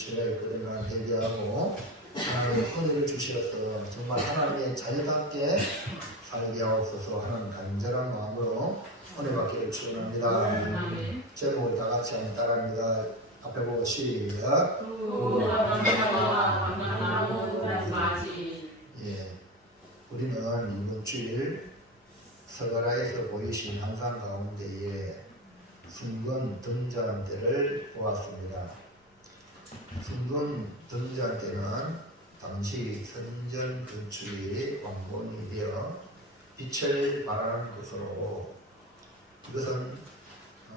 죄가 있거든요. 회개하고 하나님의 은혜를 주시어서 정말 하나님의 자녀답게 살게 하옵소서 하는 간절한 마음으로 은혜 받기를 축원합니다. 제목을 다 같이 한번 따라합니다. 앞에 보고 시작. 예, 우리는 이번 주일 서가라에서 보이신 환상 가운데에 순금 등잔대를 보았습니다. 순금 등잔대는 당시 선전 건축이 완공이 되어 빛을 발하는 것으로 이것은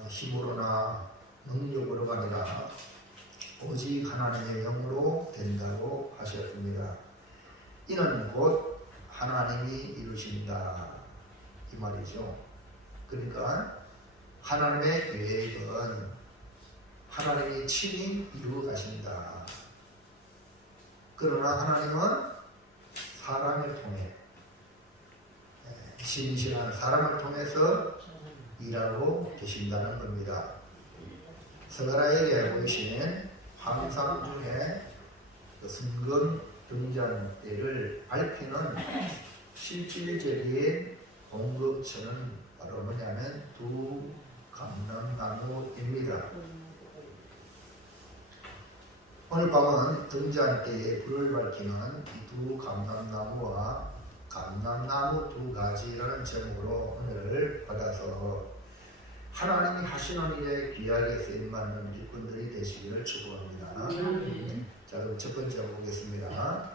힘으로나 능력으로가 아니라 오직 하나님의 영으로 된다고 하셨습니다. 이는 곧 하나님이 이루신다 이 말이죠. 그러니까 하나님의 계획은 하나님이 친히 이루어 가신다. 그러나 하나님은 사람을 통해 신실한 사람을 통해서 일하고 계신다는 겁니다. 서가라에게 보이신 환상 중에 그 순금 등잔대를 밝히는 실질적인 공급처는 바로 뭐냐면 두 감람나무입니다. 오늘 밤은 등잔대에 불을 밝히는 이 두 감람나무와 감람나무 두 가지라는 제목으로 은혜를 받아서 하나님이 하시는 일에 귀하게 쓰임받는 일꾼들이 되시기를 축복합니다. 자, 그럼 첫 번째 보겠습니다.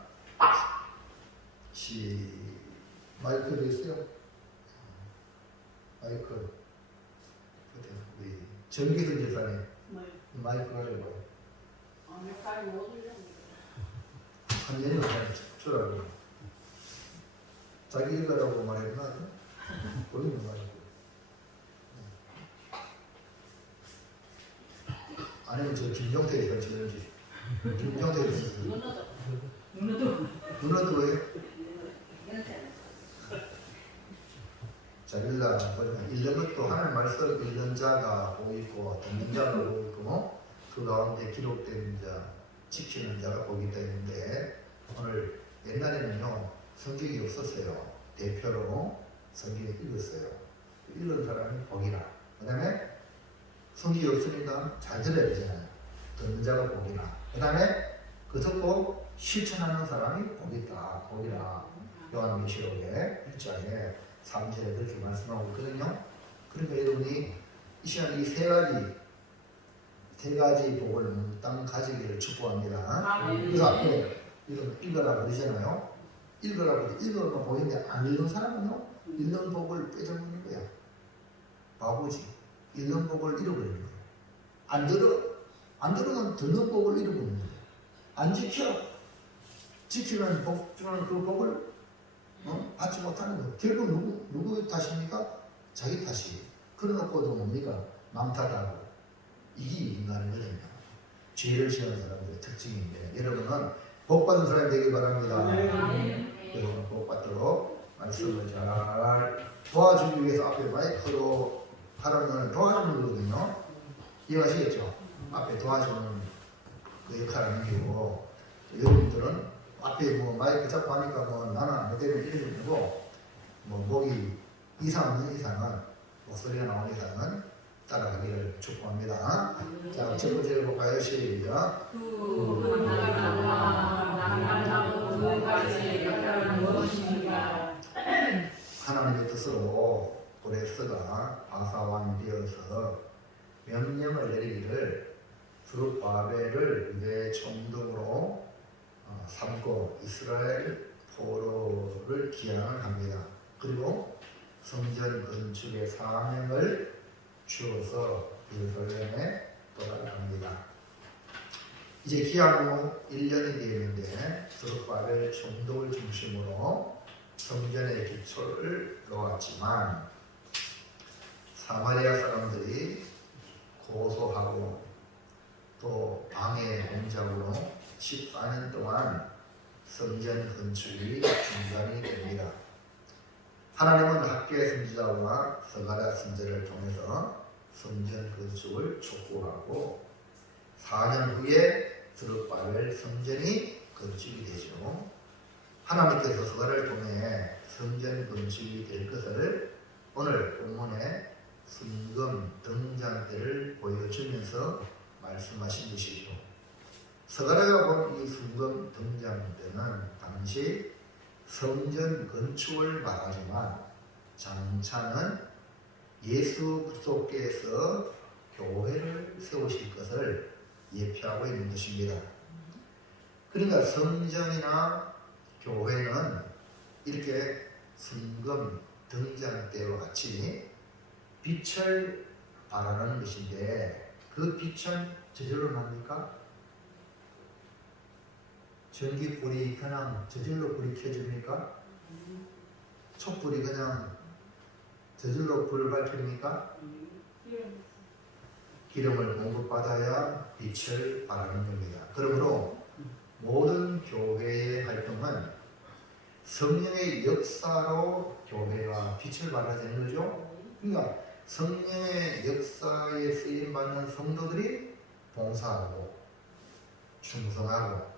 마이크도 있어요? 마이크. 우리 정기선 집사님 마이크 가지고 한 년을 주라고 자기 일거라고 말했나? 본인은 말이고 아니면 저 김종태 선생님인지 김종태 선생님 누나도 왜요? 자, 읽는 것도 하나님 말씀 읽는 자가 보이고 듣는 자가 보이고 그 가운데 기록된 자, 지키는 자가 보기 때문에 오늘 옛날에는요 성경이 없었어요. 대표로 성경을 읽었어요. 읽은 사람이 복이라. 그 다음에 성경이 없으니까 잘 들어야 되잖아요. 듣는 자가 복이라. 그 다음에 그 듣고 실천하는 사람이 복이다. 복이라. 요한계시록에 1장에 3절에 그렇게 말씀하고 있거든요. 그러니까 여러분이 이 시간 이 세 가지 복을 몽땅 가지기를 축복합니다. 그래서 앞에 읽어라 그러잖아요. 읽으면 보이는데 안 읽는 사람은요 읽는 복을 빼앗는 거야. 바보지. 읽는 복을 잃어버리는 거야. 안 들으면 듣는 복을 잃어버리는 거야. 안 지키면 복 주는 그 복을 받지 못하는 거예요. 결국 누구 탓입니까? 자기 탓이. 그래놓고도 뭡니까? 남 탓하고. 이게 인간이거든요. 죄를 지은 사람들의 특징인데 여러분은 복받은 사람이 되길 바랍니다. 여러분 복받도록 말씀을 잘 도와주기 위해서 앞에 마이크로 하라는 도와주는 거거든요. 이해하시겠죠? 앞에 도와주는 그 역할을 남기고 여러분들은 앞에 뭐 마이크 잡고 하니까 뭐 나는 안 되는 이런 거고 뭐 목이 이상 없는 이상은 목소리가 나오는 이상은 따라가기를 축복합니다. 자, 첫 번째 볼까요? 시작. 하나님의 뜻으로 고레스가 바사왕이 되어서 명령을 내리기를 스룹바벨을 유대 총독으로 삼고 이스라엘 포로를 기양을 합니다. 그리고 성전 건축의 사명을 주어서 예루살렘에 돌아갑니다. 이제 기한 후 1년이 되었는데 스룹바벨 총독을 중심으로 성전의 기초를 놓았지만 사마리아 사람들이 고소하고 또 방해 공작으로 14년 동안 성전 건축이 중단이 됩니다. 하나님은 학교의 선지자와 서가랴 선지자를 통해서 성전 건축을 촉구하고 4년 후에 드룹바벨 성전이 건축이 되죠. 하나님께서 서가를 통해 성전 건축이 될 것을 오늘 본문의 순금 등잔대를 보여주면서 말씀하신 것이죠. 서가랴가 본 이 순금 등잔대는 당시 성전 건축을 말하지만 장차는 예수 그리스도께서 교회를 세우실 것을 예표하고 있는 것입니다. 그러니까 성전이나 교회는 이렇게 순금 등잔대와 같이 빛을 발하는 것인데 그 빛은 저절로 납니까? 전기불이 그냥 저절로 불이 켜집니까? 촛불이 그냥 저절로 불을 밝힙니까? 기름을 공급받아야 빛을 발하는 겁니다. 그러므로 모든 교회의 활동은 성령의 역사로 교회가 빛을 발하게 되는 거죠. 그러니까 성령의 역사에 쓰임받는 성도들이 봉사하고 충성하고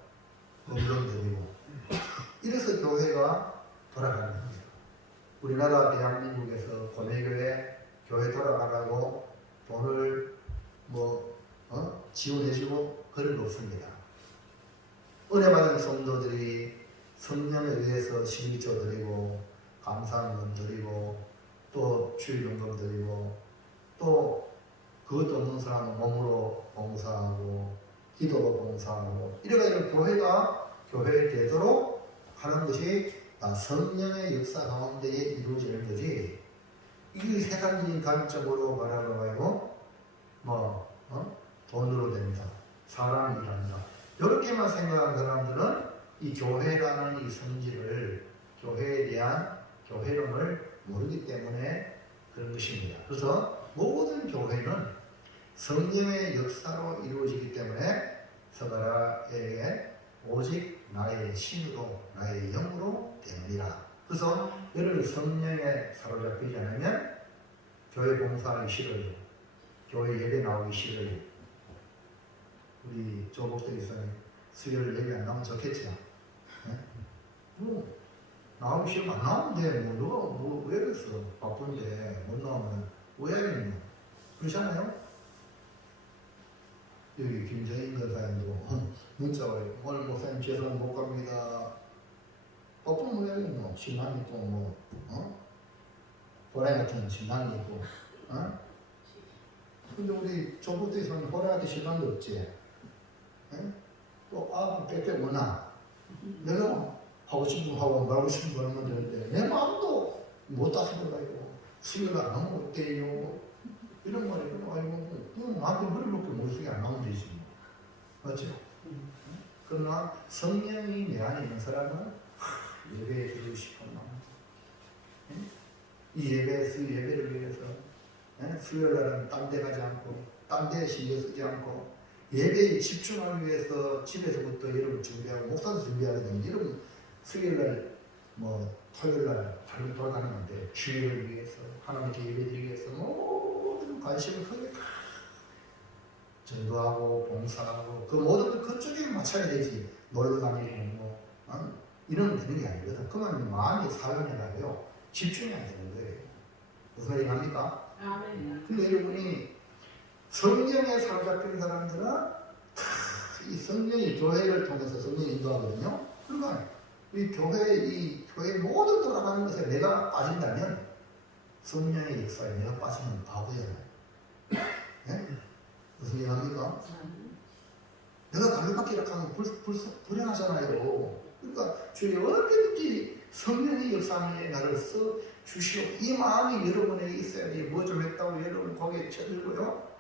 헌금 드리고 이래서 교회가 돌아가는 겁니다. 우리나라 대한민국에서 고매교회 교회 돌아가라고 돈을 지원해주고 그런 거 없습니다. 은혜 받은 성도들이 성령에 의해서 12조 드리고 감사헌금 드리고 또 주일헌금 드리고 또 그것도 없는 사람은 몸으로 봉사하고 기도로 봉사하고 이래가지고 교회가 교회에 되도록 하는 것이 다 성령의 역사 가운데에 이루어지는 거지. 이게 세상적인 관점으로 바라봐가지고 돈으로 된다, 사람이 일한다 이렇게만 생각하는 사람들은 이 교회라는 이 성질을 교회에 대한 교회론을 모르기 때문에 그런 것입니다. 그래서 모든 교회는 성령의 역사로 이루어지기 때문에 서가랴에게 오직 나의 신으로 나의 영으로 되느니라. 그래서 여러분 성령에 사로잡히지 않으면 교회 봉사하기 싫어요. 교회 예배 나오기 싫어요. 우리 조복들 이사님 수요일 예배 안 나오면 좋겠죠. 나오기 싫으면 안 나오면 돼. 누가 왜 그랬어? 바쁜데 못 나오면 왜 하겠노? 그렇잖아요? 여기 김정인 권사님도 문자 와요. 오늘 목사님 죄송 못 갑니다. 바쁘면 왜 하겠노? 신랑이 또 호랑이 같은 신랑이 있고 근데 우리 조복들에서는 호랑이한테 신랑도 없지. 또 빼빼 뭐나 내가 하고 싶은 거 하고 말고 싶은 거 하면 되는데 내 마음도 못 다스려가지고 수요일 안 하면 어때요? 이런 말이 그래가지고 나한테 머리밖에 머릿속에 안 나오면 되지. 맞죠? 그러나 성령이 내 안에 있는 사람은 예배에 드리고 싶은 마음, 이 예배를 위해서 수요일 날은 딴 데 가지 않고 딴 데에 신경 쓰지 않고 예배에 집중하기 위해서 집에서부터 여러분 준비하고 목사도 준비하게 되면 여러분 수요일날 토요일날 다른 돌아가는데 주일을 위해서 하나님께 예배드리기 위해서 모든 관심을 크게 전도하고 봉사하고 그 모든 걸 그쪽에 맞춰야 되지. 놀러 다니고 이러면 되는 게 아니거든. 그만 마음이 사용해가지고 집중해야 되는 거예요. 무슨 말이 갑니까? 근데 여러분이 성령에 사로잡힌 사람들은 이 성령이 교회를 통해서 성령이 인도하거든요. 그러니까 이 교회 모든 돌아가는 것에 내가 빠진다면 성령의 역사에 내가 빠지면 바보잖아요. 네? 무슨 얘기 합니까? 내가 갈로받기를 하면 불행하잖아요. 그러니까 주님 언제든지 성령의 역사에 나를 써 주시오. 이 마음이 여러분에게 있어야지. 뭐 좀 했다고 여러분 거기에 쳐들고요.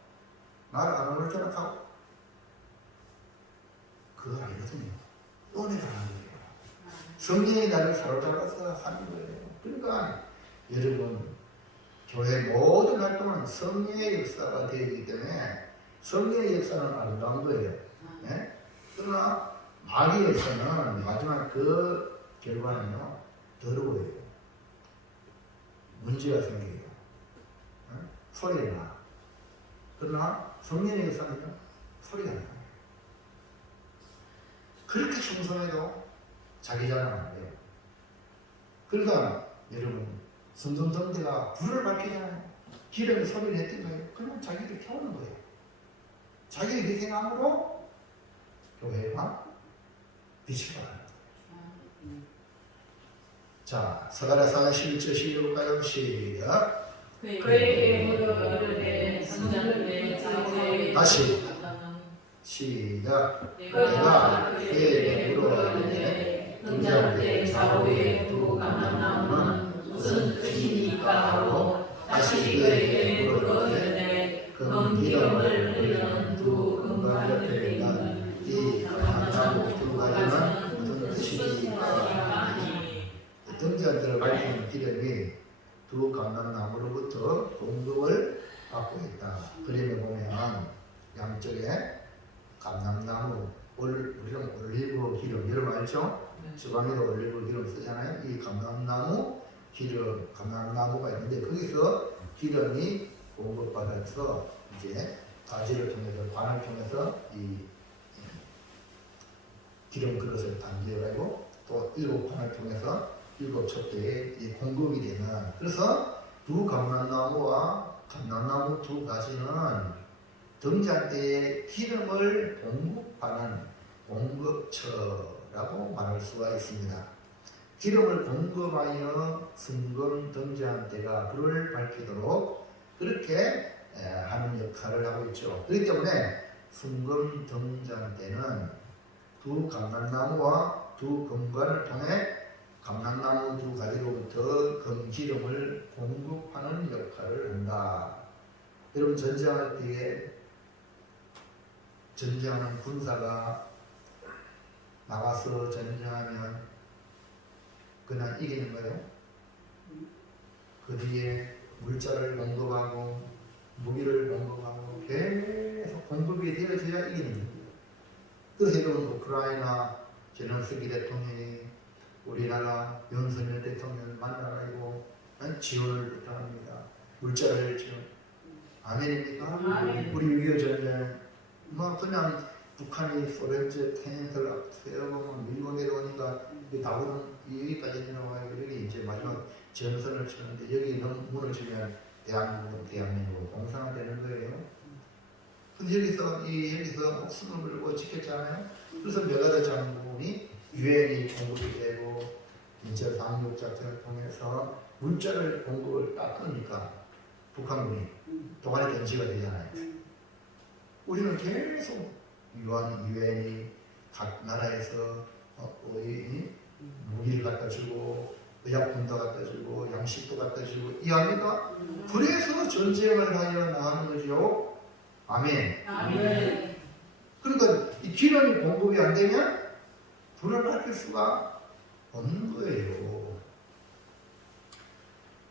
나를 안 오를 줄 알고 그거 아니거든요. 은혜가 하는 거예요. 성령이 나를 사로잡아서 하는 거예요. 그러니까 여러분 교회 모든 활동은 성령의 역사가 되어 있기 때문에 성령의 역사는 아름다운 거예요. 네? 그러나 마귀의 역사는 마지막 그 결과는요 더러워요. 문제가 생겨요. 소리가 나. 그러나 성령의 역사는요 소리가 나요. 그렇게 충성해도 자기 자랑 안 해요. 그러니까 여러분 성전등대가 불을 밝히잖아요. 기름이 소리를 했던가요? 그러면 자기를 태우는 거예요. 자기의 희생함으로 교회가 빛을 발하는 거예요. 자, 스가랴서 11절 16절까지 시작. 그에게 물어 성전의 자제의 다시 시작. 내가 그에게 물어보되 등잔대 좌우에 두 감람나무는 무슨 뜻이니까 하고 다시 그에게 물어보되 금기름을 흘리는 두 금관 옆에 있는 이 감람나무 두 가지는 무슨 뜻이니까 하니 등잔대를 밝히는 기름이 두 감람나무로부터 공급을 받고 있다. 그림에 보면 양쪽에 감람나무, 우리는 올리브 기름, 여러분 알죠? 주방에도 올리브 기름 쓰잖아요. 이 감람나무 기름, 감람나무가 있는데 거기서 기름이 공급받아서 이제 가지를 통해서, 관을 통해서 이 기름 그릇을 담겨가지고 또 일곱 관을 통해서 일곱 촛대에 공급이 되는. 그래서 두 감람나무와 감람나무 두 가지는 등잔대에 기름을 공급하는 공급처라고 말할 수가 있습니다. 기름을 공급하여 순금 등잔대가 불을 밝히도록 그렇게 하는 역할을 하고 있죠. 그렇기 때문에 순금 등잔대는 두 감람나무와 두 금관을 통해 감람나무 두 가지로부터 금기름을 공급하는 역할을 한다. 여러분 전쟁할 때에 전쟁하는 군사가 나가서 전쟁하면 그냥 이기는 거예요. 그 뒤에 물자를 공급하고 무기를 공급하고 계속 공급이 되어져야 이기는 거예요. 그래서 여러분 우크라이나 제렌스키 대통령이 우리나라 윤석열 대통령을 만나가지고 지원을 부탁합니다. 물자를 지원. 아멘입니까? 아멘. 우리 6.25 전쟁 뭐 그냥 북한이 소련제 탱크를 세워보면 밀고 내려오니까 다구는 여기까지 내려와요. 여기 이제 마지막 전선을 치는데 여기 너무 무너지면 대한민국은 공산화되는 거예요. 근데 여기서 목숨을 걸고 지켰잖아요. 그래서 메가더 장군이 유엔이 공급이 되고 인천 상륙작전을 통해서 물자를 공급을 딱 끊으니까 북한군이 동아리 전시가 되잖아요. 우리는 계속 유엔이 각 나라에서 무기를 갖다 주고 의약품도 갖다 주고 양식도 갖다 주고 이해합니까? 그래서 전쟁을 하여 나가는 거죠. 아멘. 아멘. 그러니까 이 기름이 공급이 안 되면 불을 밝힐 수가 없는 거예요.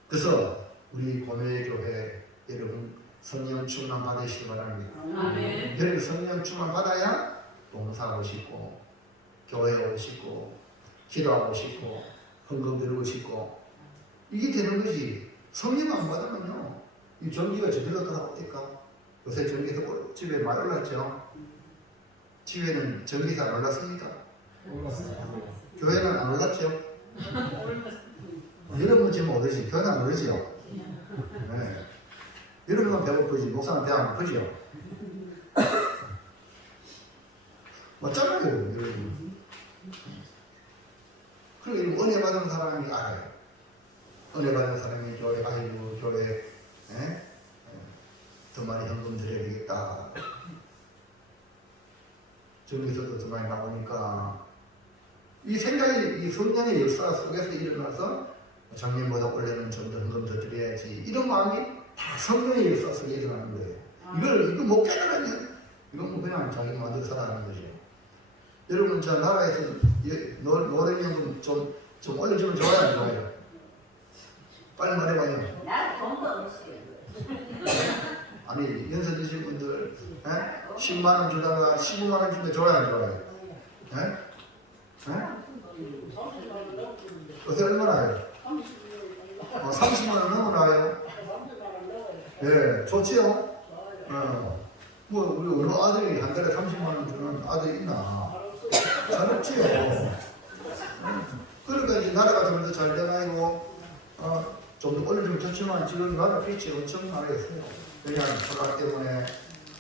그래서 우리 고뇌교회 여러분 성령 충만 받으시기 바랍니다. 아멘. 여러분 성령 충만 받아야 봉사하고 싶고 교회 오고 싶고 기도하고 싶고 헌금 드리고 싶고 이게 되는 거지. 성령 안 받으면요 이 전기가 저절로 돌아옵니까? 요새 전기세 집에 많이 올랐죠? 집에는 전기세 안 올랐습니까? 올랐습니다. 교회는 안 올랐죠? 여러분 지금 오르지 교회는 안 오르지요? 네. 여러분은 배고프지 목사는 배 안 고프지요? 맞잖아요 여러분. 그리고 은혜 받은 사람이 알아요. 은혜 받은 사람이 교회 아이고 교회 더 많이 헌금 드려야 되겠다. 저기서도 더 많이 나오니까 이 생각이 이 성령의 역사 속에서 일어나서 작년보다 올해는 좀 더 헌금 더 드려야지 이런 마음이 다 성령의 역사 속에 일어나는 거예요. 이거 못 깨달으면 이건 뭐 그냥 자기 마음대로 살아가는 거죠. 여러분 저 나라에서 노래명금 좀 올려주면 좋아요 안 좋아요? 빨리 말해봐요. 나 돈도 없어요. 아니 연세 드신 분들 10만원 주다가 15만원 주면 좋아요 안 좋아요? 요새 얼마나요? 30만원 넘어나요? 예, 좋지요? 뭐 우리 어느 아들이 한 달에 30만원 주는 아들이 있나? 잘 없지요. 그러니까 이제 나라가 좀 더 잘 돼가지고 좀 더 올려주면 좋지만 지금 나라 빛이 엄청 나겠어요. 왜냐하면 코로나 때문에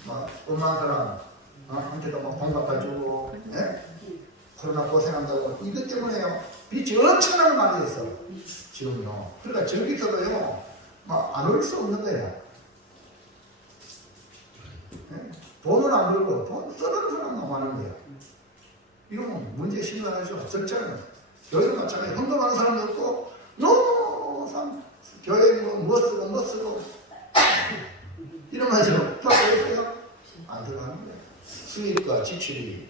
막 엄한 사람 한테도 막 공급해 주고 코로나 고생한다고 이것 때문에요. 빛이 엄청나게 많이 됐어. 지금요. 그러니까 저기서도요 막 안 올 수 없는 거야. 돈은 안 벌고 돈 쓰는 사람만 많은 거야. 이건 문제 심각하죠. 적잖아요. 교회 마찬가지 헌금하는 사람도 없고 너무 교회 뭐 쓰고 이러면서 들어가요? 안 들어가는 거예요. 수입과 지출이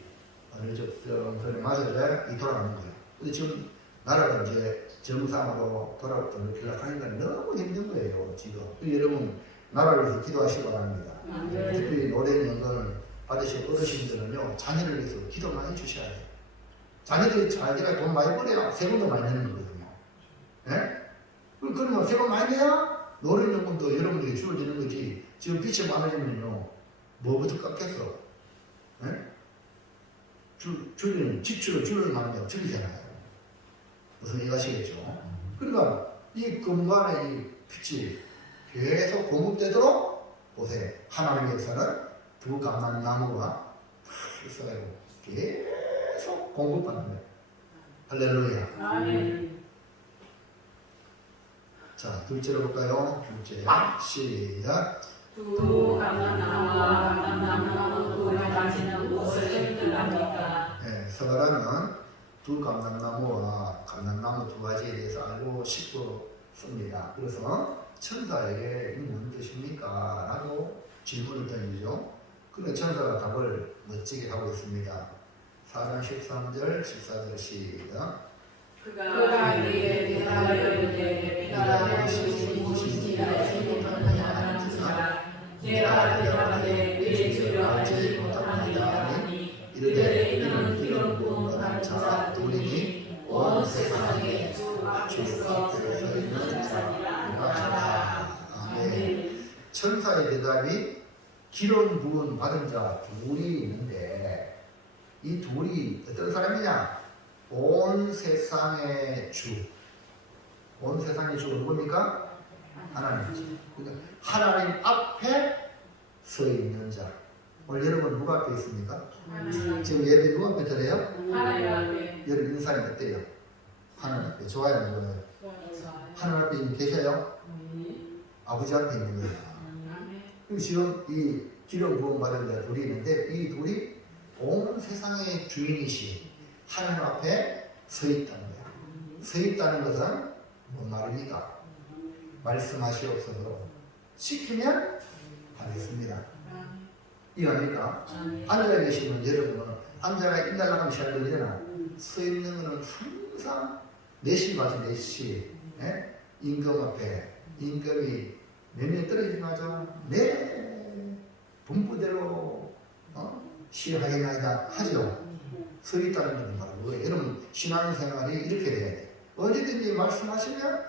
어느 정도 맞아야 이 돌아가는 거예요. 근데 지금 나라가 이제 정상으로 돌아가기가 너무 힘든 거예요. 지금 여러분 나라를 위해서 기도하시기 바랍니다. 특히 노래 연금을 받으신 어르신들은요 자녀를 위해서 기도 많이 주셔야 돼요. 자녀들이 자기가 돈 많이 벌어야 세금도 많이 내는 거거든요. 그러면 세금 많이 내야 노래연금도 여러분들이 줄어드는 거지. 지금 빚이 많아지면요 뭐부터 깎겠어? 지출을 줄여나가면 줄이잖아요. 무슨 이해가시겠죠? 그러니까 이 금관의 이 빚이 계속 공급되도록 보세요. 하나님께서는 두 감람나무가 있어요. 계속 공급하는 거예요. 할렐루야. 아멘. 자, 둘째로 볼까요? 둘째. 시작. 두 감람나무와 감람나무 두 가지는 무엇을 뜻합니까? 서가라는 두 감람나무와 감람나무 두 가지에 대해서 알고 싶습니다. 그래서 천사에게 이 무슨 뜻입니까? 라고 질문을 던지죠. 그런데 천사가 답을 멋지게 하고 있습니다. 4장 13절 14절 시작. 그가 이에 대답하여 이르되 네가 보시니 무엇인지라 알지 못하느냐. 내가 대답하되 그의 주여 알지 못합니다 하니 이르되 이는 기름 부은 자 둘이니 온 세상에 주 앞에서 서 있는 자니라. 아멘. 천사의 대답이 기름 부은 받은 자 둘이 있는데 이 둘이 어떤 사람이냐? 온 세상의 주. 온 세상의 주가 누굽니까? 하나님이죠. 그러니까 하나님 앞에 서 있는 자. 오늘 여러분 누구 앞에 있습니까? 지금 예배 누구 앞에 드려요? 하나님 앞에. 여러분 인사님 어때요? 하나님 앞에. 좋아요? 안 좋아요? 하나님 앞에 이미 계셔요? 아버지 앞에 있는 거예요. 그럼 지금 이 기름 부음 받은 자 둘이 있는데 이 둘이 온 세상의 주인이신 하나님 앞에 서 있다는 거예요. 서 있다는 것은 뭔 말입니까? 말씀하시옵소서. 시키면 하겠습니다. 이해합니까? 앉아 계시면 여러분은 앉아가 일날나가면 시간 걸리잖아. 서 있는 것은 항상 4시 맞아 4시. 임금 앞에 임금이 몇 명 떨어지지 마죠? 네 분부대로 시행하겠나이다 하죠. 서 있다는 것은 바로 그거예요. 여러분 신앙생활이 이렇게 돼야 돼. 언제든지 말씀하시면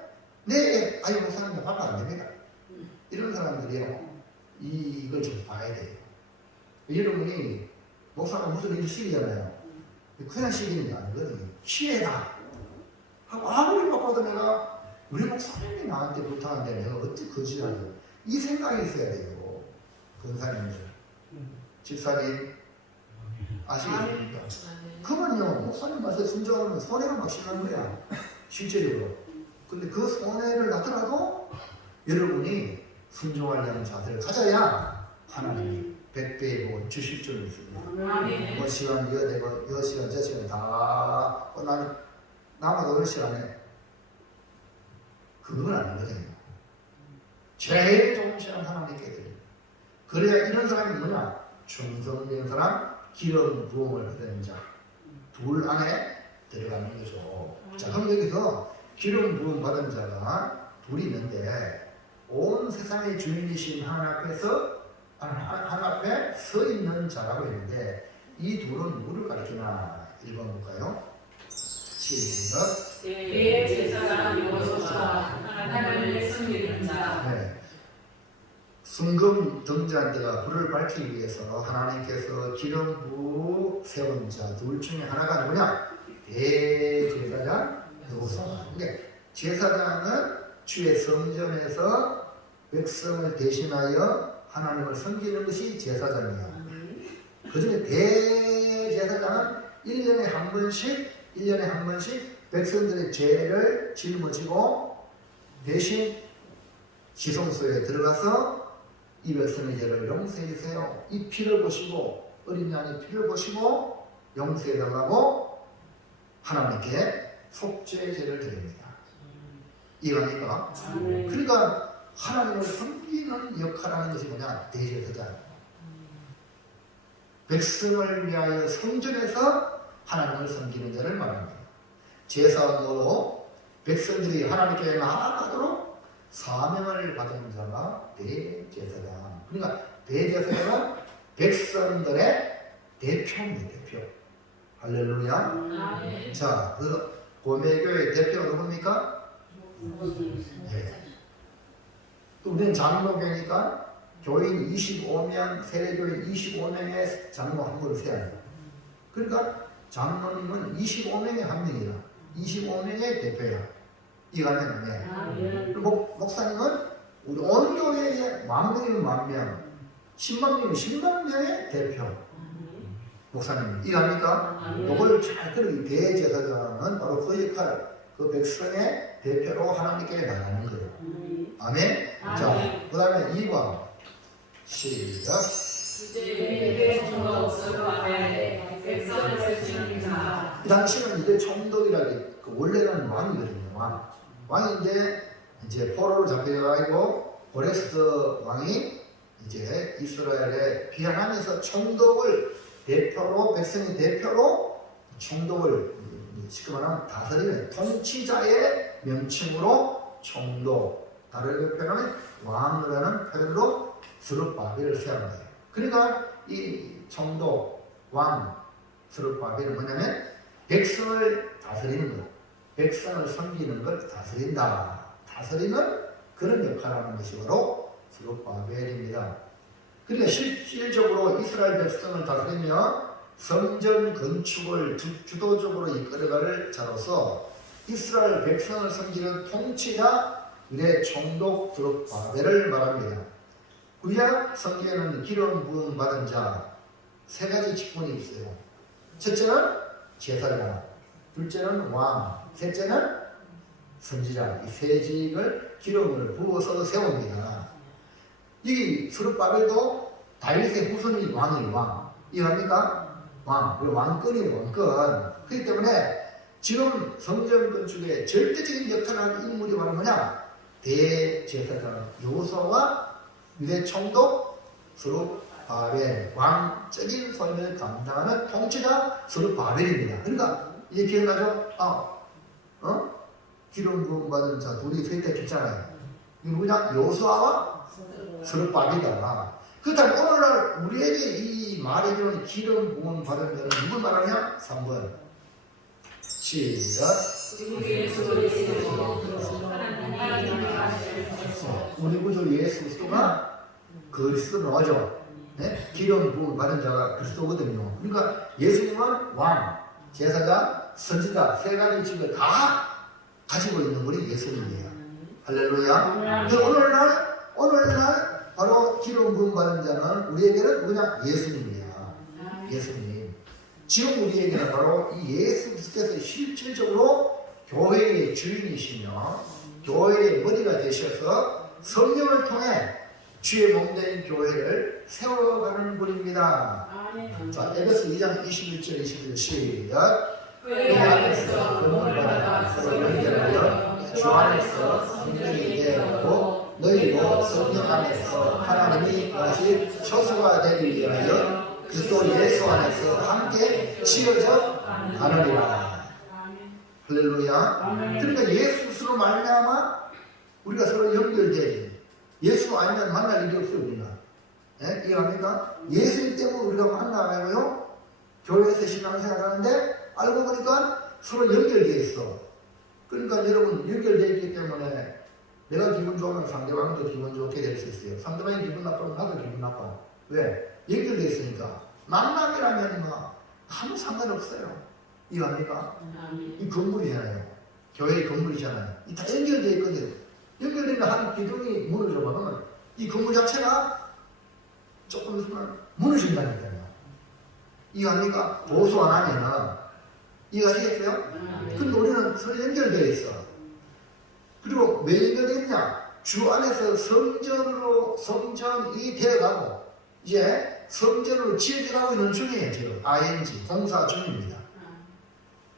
네 아유 목사님 바꿔 안 됩니다. 이런 사람들이요 이걸 좀 봐야 돼요. 여러분이 목사가 무슨 일을 시키잖아요. 그냥 시키는 게 아니거든요. 시해라 하고 아무리 바꿔도 내가 우리 목사님이 나한테 부탁하는데 내가 어떻게 거짓하죠? 이 생각이 있어야 돼요. 권사님들 집사님 아시겠습니까? 그러면요 목사님 말씀 순종하면 손해가 막 심한 거야 실제적으로. 근데 그 손해를 나더라도 여러분이 순종하려는 자세를 가져야 하나님이 100배의 복을 주실 줄 믿습니다. 뭐 시간 이어 되고 이 시간 저 시간 다 나는 남아도 그 시간에 그건 아니거든요. 제일 좋은 시간 하나님께 드립니다. 그래야 이런 사람이 뭐냐? 충성된 사람, 기름 부음을 받은 자 둘 안에 들어가는 거죠. 자, 그럼 여기서 기름 부음 받은 자가 둘이 있는데 온 세상의 주인이신 하나님 앞에서 하나님 앞에 서 있는 자라고 했는데 이 둘은 누구를 가리키나 1번 볼까요? 시작. 내 제사장 여호수아 하나님을 섬기는 자. 네. 순금 등잔 때가 불을 밝히기 위해서 하나님께서 기름 부어 세운 자 둘 중에 하나가 누구냐? 대제사장 여호수아. 그러니까 제사장은 주의 성전에서 백성을 대신하여 하나님을 섬기는 것이 제사장이야. 그 중에 대제사장은 1년에 한 번씩 백성들의 죄를 짊어지고 대신 지성소에 들어가서 이 백성의 죄를 용서해 주세요. 이 피를 보시고 어린 양의 피를 보시고 용서해 달라고 하나님께 속죄의 죄를 드립니다. 이해갑니까? 그러니까 하나님을 섬기는 역할하는 것이 뭐냐? 대제사장. 백성을 위하여 성전에서 하나님을 섬기는 자를 말합니다. 제사장으로 백성들이 하나님께 나아가도록 사명을 받은 자가 대제사장. 그러니까 대제사장은 백성들의 대표입니다. 대표. 할렐루야. 자, 그 고매교회 대표가 누굽니까? 네. 또 우리는 장로교니까 교인 25명, 세례교인 25명의 장로 한 분을 세야 합니다. 그러니까 장로님은 25명의 한 명이다. 25명의 대표야. 이해가면 목사님은 우리 온 교회의 만명이면 만명, 10만 명이면 10만 명의 대표. 목사님, 이해합니까? 이걸 잘 들으니 대제사장은 바로 그 역할을 그 백성의 대표로 하나님께 나가는 거예요. 아멘? 자, 그 다음에 2번 시작. 이 당시는 이제 총독이라기 원래는 왕이거든요. 왕인데 이제 포로로 잡혀가지고 고레스 왕이 이제 이스라엘에 피한하면서 총독을 대표로 백성의 대표로 총독을 쉽게 말하면 다스리는 통치자의 명칭으로 총독, 다르게 표현하면 왕이라는 표현으로 스룹바벨을 세운 거예요. 그러니까 이 총독, 왕, 스룹바벨은 뭐냐면 백성을 다스리는 것, 백성을 섬기는 걸 다스린다. 다스리는 그런 역할을 하는 것이 바로 스룹바벨입니다. 그러니까 실질적으로 이스라엘 백성을 다스리며 성전 건축을 주도적으로 이끌어갈 자로서 이스라엘 백성을 섬기는 통치자 유대 총독 스룹바벨을 말합니다. 구약 성경에는 기름 부음 받은 자 세 가지 직분이 있어요. 첫째는 제사장, 둘째는 왕, 셋째는 선지자. 이 세 직을 기름을 부어서 세웁니다. 이 스룹바벨도 다윗의 후손이 왕이에요. 왕. 이해합니까? 왕. 그리고 왕권이에요. 왕권. 그렇기 때문에 지금 성전 건축에 절대적인 역할을 하는 인물이 바로 뭐냐? 대제사장 여호수아와 유대 총독 스룹바벨, 왕적인 소임을 감당하는 통치자 스룹바벨입니다. 그러니까 이제 기억나죠? 기름 부음 받은 자 둘이 선택했잖아요. 이거 누구냐? 여호수아와 스룹바벨이다. 그렇다면 오늘날 우리에게 이 말해주는 기름 부음 받은 자는 누굴 말하냐? 3번 시작. 우리 구주 예수 그리스도가 그리스도죠. 네? 기름 부음 받은 자가 그리스도거든요. 그러니까 예수님은 왕, 제사장, 선지자 세 가지 직을 다 가지고 있는 분이 예수님이에요. 할렐루야. 오늘날 바로 기름 부음 받은 자는 우리에게는 누구냐? 예수님이에요. 예수님. 지금 우리에게는 바로 이 예수 그리스도께서 실질적으로 교회의 주인이시며 교회의 머리가 되셔서 성령을 통해 주의 몸된 교회를 세워가는 분입니다. 자, 에베소 2장 21절 22절 시작. 그 안에서 근원을 받아 서로 연결하여 주 안에서 성령이 되었고 너희도 성령 안에서 하나님이 거하신 처소가 되기 위하여 그리스도 예수 안에서 함께 지어져 가느니라. 할렐루야. 그러니까 예수로 말미암아 우리가 서로 연결되지. 예수 아니면 만날 일이 없어요. 우리가. 네? 이해합니까? 예수 때문에 우리가 만나가고요 교회에서 신앙생활 하는데 알고 보니까 서로 연결되어 있어. 그러니까 여러분 연결되어 있기 때문에 내가 기분 좋으면 상대방도 기분 좋게 될 수 있어요. 상대방이 기분 나쁘면 나도 기분 나빠. 왜? 연결되어 있으니까. 만남이라면 뭐 아무 상관없어요. 이해합니까? 이 건물이잖아요. 교회 건물이잖아요. 이 다 연결되어 있거든. 연결되면 한 기둥이 무너져 버리면 이 건물 자체가 조금 있으면 무너진다니까요. 이해합니까? 보수 안 하면은. 이해하시겠어요? 근데 우리는 서로 연결되어 있어. 그리고 왜 연결되냐? 주 안에서 성전이 되어가고 이제 성전으로 지어져가고 있는 중이에요. 지금 ing 공사 중입니다.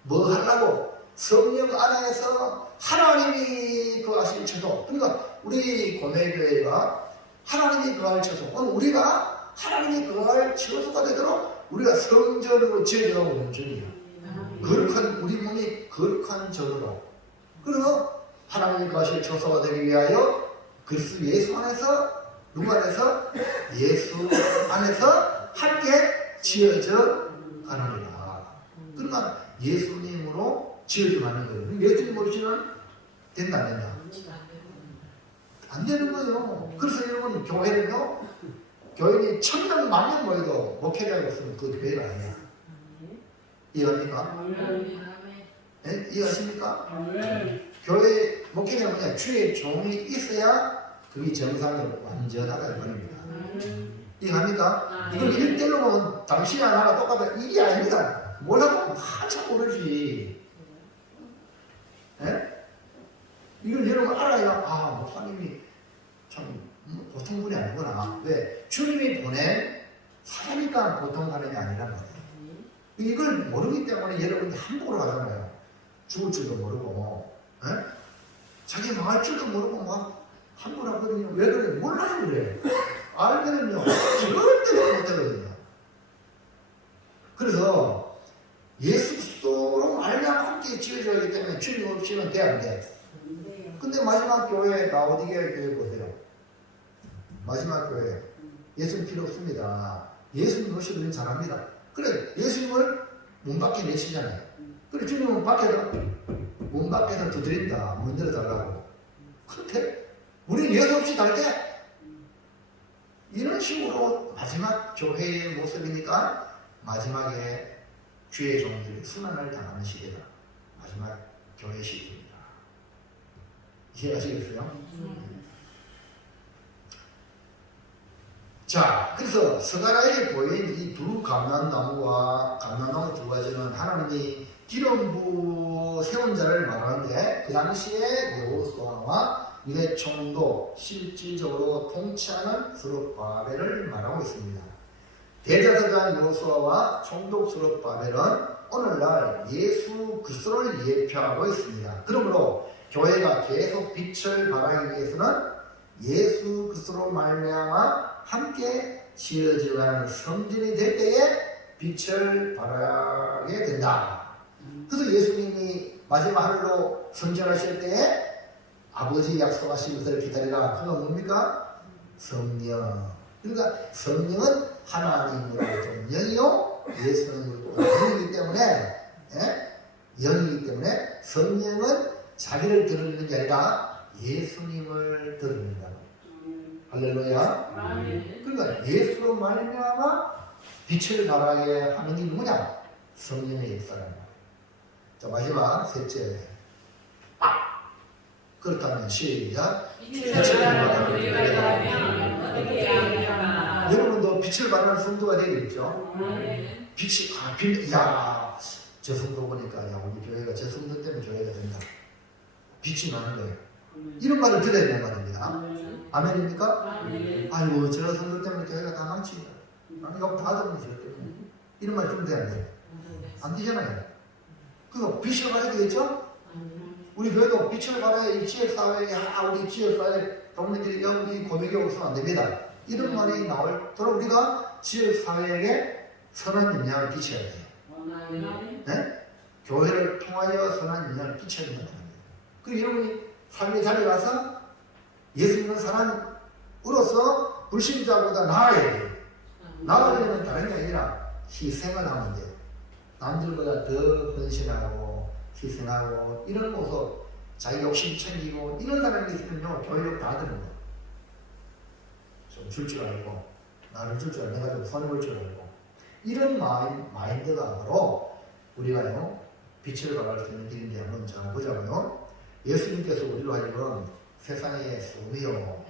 뭐 하려고? 성령 안에서 하나님이 거하실 처소. 그러니까 우리 고매교회가 하나님이 거할 처소. 오늘 우리가 하나님이 거할 처소가 되도록 우리가 성전으로 지어져가고 있는 중이에요. 거룩한 우리 몸이 거룩한 전으로. 그리고 하나님이 거하실 처소가 되기 위하여 그리스도 예수 안에서 누구 안에서? 예수 안에서 함께 지어져 가느니라. 그러니까 예수님으로 지어져 가는 거예요. 예수님 없이는 된다 안 된다? 안 되는 거예요. 그래서 여러분 교회는요, 교인이 1000명 만명 모여도 목회자가 없으면 그 교회가 아니야. 이해합니까? 네? 이해하십니까? 교회 목회자는 뭐냐? 주의 종이 있어야 그게 정상으로 완전하다 이 말입니다. 이해합니까? 이걸 1대1로 보면 당신이 하나가 똑같다. 일이 아닙니다. 몰라도 한참 모르지. 네? 이걸 여러분 알아야, 아, 목사님이 참 보통 분이 아니구나. 왜? 주님이 보낸 사람이니까 보통 사람이 아니란 말이에요. 이걸 모르기 때문에 여러분이 함부로 하잖아요. 죽을 줄도 모르고, 에? 자기 망할 줄도 모르고 막 함부로 하거든요. 왜 그래? 몰라요 그래. 알면은요 절대로 못하거든요. 그래서 예수 그리스도로 말미암아 함께 지어져야 하기 때문에 주님 없이는 돼 안 돼? 근데 마지막 교회 라오디게아 교회 보세요. 마지막 교회 예수님 필요 없습니다. 예수님 없이 우리는 잘합니다. 그래, 예수님을 문 밖에 내시잖아요. 그래, 주님은 문 밖에서 두드린다. 문 열어달라고. 그렇게 우리는 예수 없이 달 때 이런 식으로 마지막 교회의 모습이니까 마지막에 주의 종들이 순환을 당하는 시대다. 마지막 교회 시대입니다. 이해하시겠어요? 자, 그래서 스가랴에게 보인 이 두 감람나무와 감람나무 두 가지는 하나님이 기름 부어 세운 자를 말하는데 그 당시에 여호수아와 유대 총독 실질적으로 통치하는 스룹바벨을 말하고 있습니다. 대제사장 여호수아와 총독 스룹바벨은 오늘날 예수 그리스도를 예표하고 있습니다. 그러므로 교회가 계속 빛을 발하기 위해서는 예수 그리스도로 말미암아 함께 지어져가는 성전이 될 때에 빛을 발하게 된다. 그래서 예수님이 마지막 하늘로 승천하실 때에 아버지 약속하신 것을 기다리라. 그건 뭡니까? 성령. 그러니까 성령은 하나님으로부터 영이요 예수님으로부터 영이기 때문에 영이기 때문에 성령은 자기를 드러내는 게 아니라 예수님을 드러낸다. 할렐루야. 그러니까 예수로 말미암아 빛을 발하게 하는 게 뭐냐? 성령의 역사랍니다. 자, 마지막 셋째. 그렇다면 시작. 여러분도 빛을 발하는 성도가 되겠죠? 빛이 야, 저 성도 보니까 야, 우리 교회가 저 성도 때문에 교회가 된다. 빛이 나는 거예요. 이런 말을 들어야 되는 말입니다. 아멘입니까? 아이고, 저 성도 때문에 교회가 다 망치. 아니, 이거 다 듣는 저 때문에. 이런 말 좀 돼야 돼. 안 되잖아요. 그거 빛을 발해야 되겠죠? 우리 교회도 빛을 발해야 이 지역사회에, 우리 지역사회 동네들이 여기 고백이 없으면 안 됩니다. 이런 말이 나오도록 우리가 지역사회에 선한 영향을 끼쳐야 돼요. 네? 교회를 통하여 선한 영향을 끼쳐야 된다는 거예요. 그리고 여러분이 삶의 자리에 가서 예수 믿는 사람으로서 불신자보다 나아야 돼요. 나아가려면 다른 게 아니라 희생을 하면 돼요. 남들보다 더 헌신하고 희생하고 이런 모습 자기 욕심 챙기고 이런 사람이 있으면요 교육 다 드는 거예요. 좀 줄 줄 알고 나를 줄 줄 알고 내가 좀 손해볼 줄 알고 이런 마인드가 바로 우리가요 빛을 발할 수 있는 길인데 한번 잘 보자고요. 예수님께서 우리로 하여금 세상의 소금이요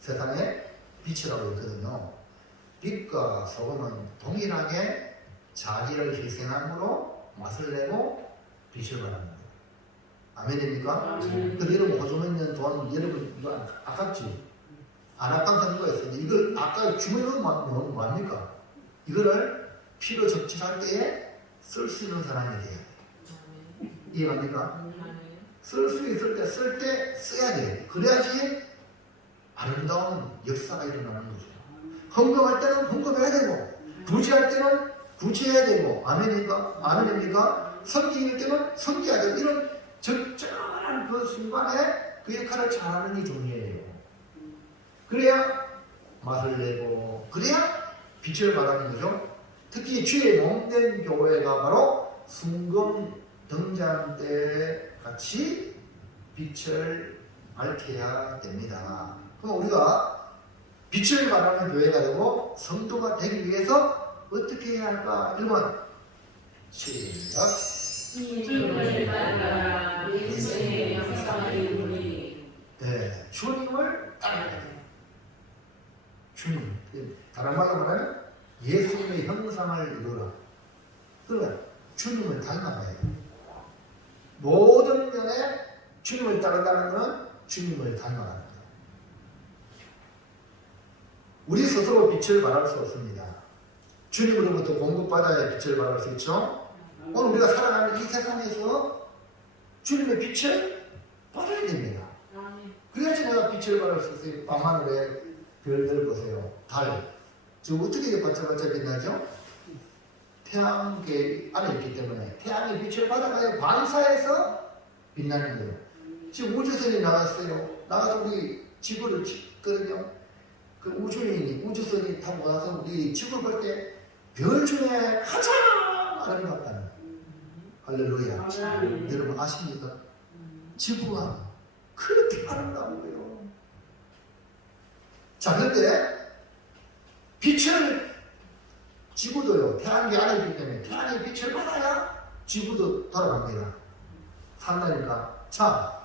세상의 빛이라고 했거든요. 빛과 소금은 동일하게 자기를 희생함으로 맛을 내고 빛을 발합니다. 아멘입니까? 근데 여러분 호주머니 있는 돈 여러분 이거 아깝지? 안 아깝다는 거 있어요. 이걸 아까 주머니에 넣으면 뭐합니까? 이거를 필요 적절할 때에 쓸 수 있는 사람이 돼요. 이해갑니까? 쓸 수 있을 때 쓸 때 써야 돼요. 그래야지 아름다운 역사가 일어나는 거죠. 헌금할 때는 헌금해야 되고 부지할 때는 구제해야 되고 아멘입니까? 아멘입니까? 섬기일 때는 섬겨야 되고 이런 적절한 그 순간에 그 역할을 잘하는 게 중요해요. 그래야 맛을 내고 그래야 빛을 발하는 거죠. 특히 주의 몸된 교회가 바로 순금 등잔 때 같이 빛을 밝혀야 됩니다. 그럼 우리가 빛을 발하는 교회가 되고 성도가 되기 위해서 어떻게 해야 할까? 1번 시작. 주님을 따라 예수의 형상을 이루니. 네, 주님을 따라야 돼요. 주님, 다른 말로 말하면 예수님의 형상을 이루라. 그러니까 주님을 닮아가야 돼요. 모든 면에 주님을 따른다는 것은 주님을 닮아가는 거예요. 우리 스스로 빛을 발할 수 없습니다. 주님으로부터 공급받아야 빛을 발할 수 있죠. 오늘 우리가 살아가는 이 세상에서 주님의 빛을 받아야 됩니다. 그래야지 내가 빛을 발할 수 있어요. 밤하늘에 별들 보세요. 달. 지금 어떻게 반짝반짝 빛나죠? 태양계 안에 있기 때문에 태양의 빛을 받아가야 반사해서 빛나는 거예요. 지금 우주선이 나갔어요. 나가서 우리 지구를 찍거든요. 그 우주선이 타고 나서 우리 지구를 볼 때 별 중에 가장 아름답다는 할렐루야. 여러분 아십니까? 지구가 그렇게 아름다운 거예요. 자, 그런데 빛을 지구도요 태양계 안에 있기 때문에 태양의 빛을 받아야 지구도 돌아갑니다. 산다니까. 자,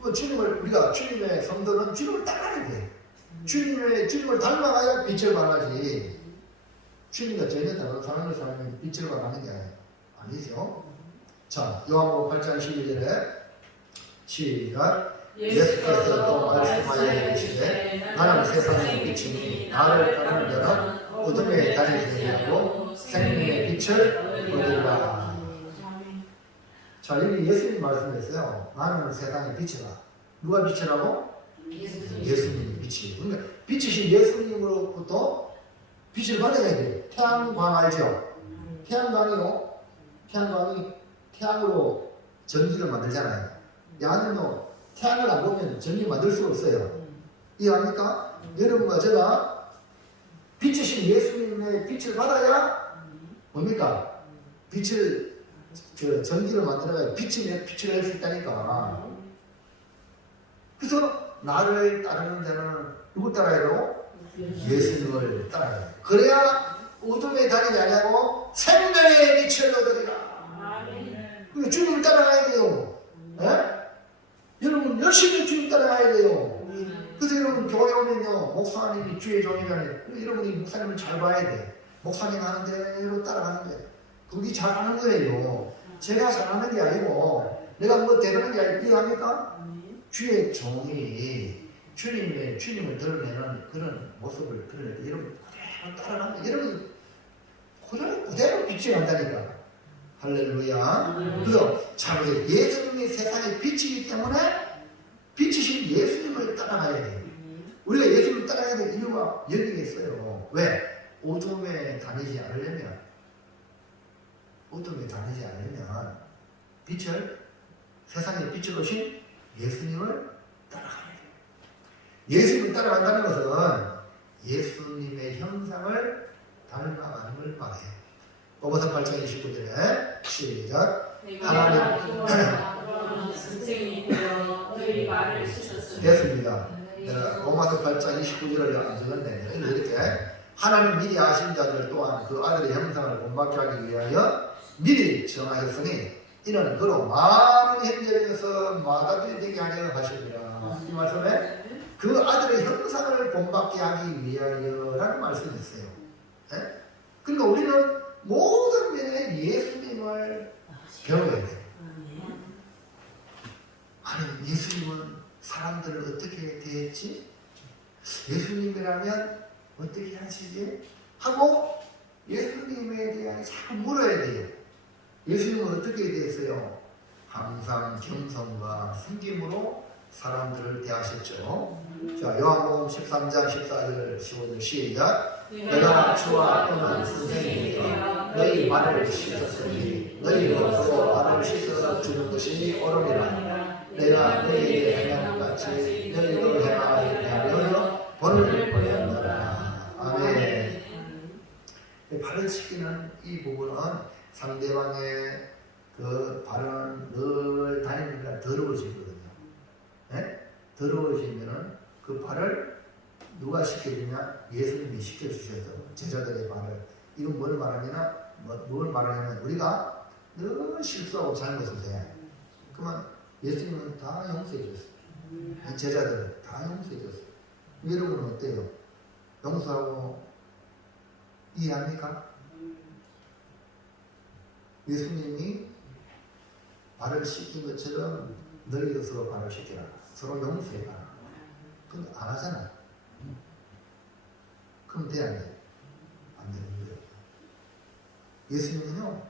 우리가 주님의 성도는 주님을 따라야 돼. 주님을 닮아가야 빛을 발하지. 주님과 전혀 다른 사람이 빛을 발하는 게 아니죠. 자, 요한복음 8장 11절에 시작. 예수께서 또 말씀하여 이르시되 나는 세상의 빛이니 나를 따르는 자는 어둠에 다니지 아니하고 생명의 빛을 얻으리라. 자, 여기 예수님 말씀했어요. 나는 세상의 빛이라. 누가 빛이라고? 예수님이 빛이에요. 그러니까 빛이신 예수님으로부터 빛을 받아야 돼요. 태양광 알죠? 태양광이요. 태양으로 전기를 만들잖아요. 야는요 태양을 안 보면 전기 만들 수가 없어요. 이해합니까? 여러분과 제가 빛이신 예수님의 빛을 받아야 뭡니까? 전기를 만들어야 빛을 낼 수 있다니까. 그래서 나를 따르는 자는 누구 따라야 되고? 예수님을 따라야 돼. 그래야 어둠에 다니지 아니하고 생명의 빛을 얻으리라. 그러니까 주님을 따라가야 돼요. 네? 여러분 열심히 주님 따라가야 돼요. 그래서 여러분 교회 오면요 목사님이 주의 종이잖아요. 여러분이 목사님을 잘 봐야 돼. 목사님 하는 대로 따라가는 거예요. 그게 잘하는 거예요. 제가 잘하는 게 아니고 내가 뭐 대단한 게 아니고 이해합니까? 주의 종이 주님을 드러내는 그런 모습을 드러낼 때 여러분 그대로 따라가면 여러분 그대로 빛이 난다니까. 할렐루야. 그래서 자, 예수님이 세상의 빛이기 때문에 빛이신 예수님을 따라가야 돼요. 우리가 예수님을 따라가야 될 이유가 여기에 있어요. 왜? 어둠에 다니지 않으려면 세상의 빛을 오신 예수님을 따라가야 돼요. 예수님을 따라간다는 것은 예수님의 형상을 닮아가는 걸 말해요. 로마서 8장 29절에 시작. 하나님 선생님이 되어 8장 29절을 안 적었네. 이렇게 하나님 미리 아신 자들 또한 그 아들의 형상을 본받게 하기 위하여 미리 정하였으니 이는 그로 많은 형제에서 마다들이 되게 하려 하시니라. 이 말씀에 그 아들의 형상을 본받게 하기 위하여라는 말씀이 있어요. 예? 그러니까 우리는 모든 면에 예수님을 배워야 돼요. 아니 예수님은 사람들을 어떻게 대했지? 예수님이라면 어떻게 하시지? 하고 예수님에 대한 자꾸 물어야 돼요. 예수님은 어떻게 대했어요? 항상 겸손과 섬김으로 사람들을 대하셨죠. 자, 요한복음 13장 14절 15절 시작. 내가 주와 또는 선생님이여 너희 발을 씻었으니 너희로서 발을 씻어 주는 것이 옳으리라. 내가 너희에게 행한 같이 너희도 행하게 하려 본을 보였노라. 아멘. 발을 씻기는 이 부분은 상대방의 그 발은 늘 다니니까 더러워지거든요. 네? 더러워지면은 그 발을 누가 씻겨주냐? 예수님이 씻겨주셔서 제자들의 발을. 이건 뭘 말하냐면, 뭘 말하냐면 우리가 늘 실수하고 잘못을 해. 그러면 예수님은 다 용서해 줬어요. 제자들은 다 용서해 줬어요. 여러분은 어때요? 용서하고 이해합니까? 예수님이 발을 씻긴 것처럼 너희도 서로 발을 씻겨라. 서로 용서해라. 그건 안 하잖아. 그럼 돼, 안 돼? 안 되는 거예요. 예수님은요,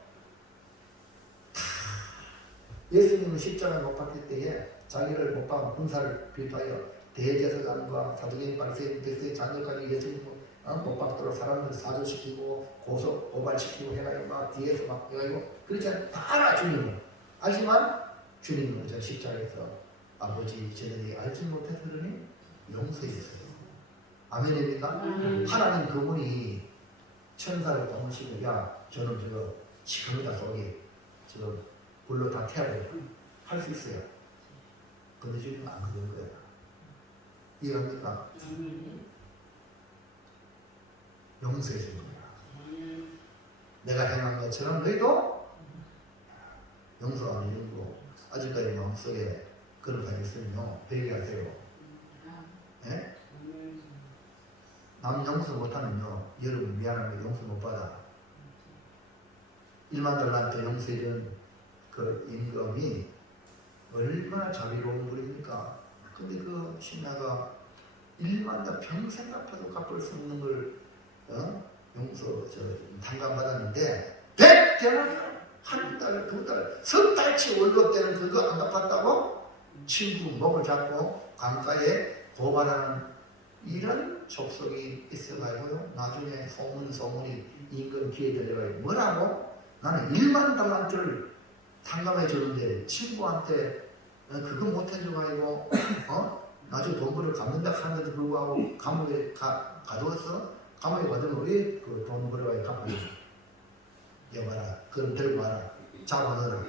예수님은 십자가에 못 박힐 때에 자기를 못 박은 군사를 비롯하여 대제사장과 사두개인 바리새인들의 자녀까지 예수님을 못 박도록 사람들 사조시키고 고발시키고 해가지고 막 뒤에서 막 해가지고 그렇지 않아요. 다 알아 주님은. 알지만 주님은 저 십자가에서 아버지 저들이 알지 못해서 그러니 용서했어요. 아멘입니까? 하나님 그분이 천사를 도무시고 야 저는 저 시커멓다 속이 저 불로 다 태워버려 할 수 있어요. 근데 주님은 안 그런 거야. 이해합니까? 용서해 주는 거야. 내가 행한 것처럼 너희도 용서하는 이유고 아직까지 마음속에 그런 거 있으면요 회개하세요. 네? 남 용서 못하면요 여러분 미안하면 용서 못 받아. 1만 달란트 용서해준 그 임금이 얼마나 자비로운 분입니까? 근데 그 신하가 1만 달 평생 갚아도 갚을 수 없는 걸 용서 탕감받았는데 100대는 한 달, 두 달, 석 달치 월급 때는 그거 안 갚았다고 친구 목을 잡고 강가에 고발하는 이런 족속이 있어가지고요. 나중에 소문이 임금 귀에 들려가지고 뭐라고? 나는 1만 달란트를 탕감해 주는데 친구한테 그거 못 해줘가지고 나중에 돈 벌어 갚는다 하는데도 불구하고 감옥에 가두었어? 감옥에 가두면 왜 그 돈 벌어가지고 갚아줘? 여봐라. 그럼 데리고 와라. 잡아넣어라.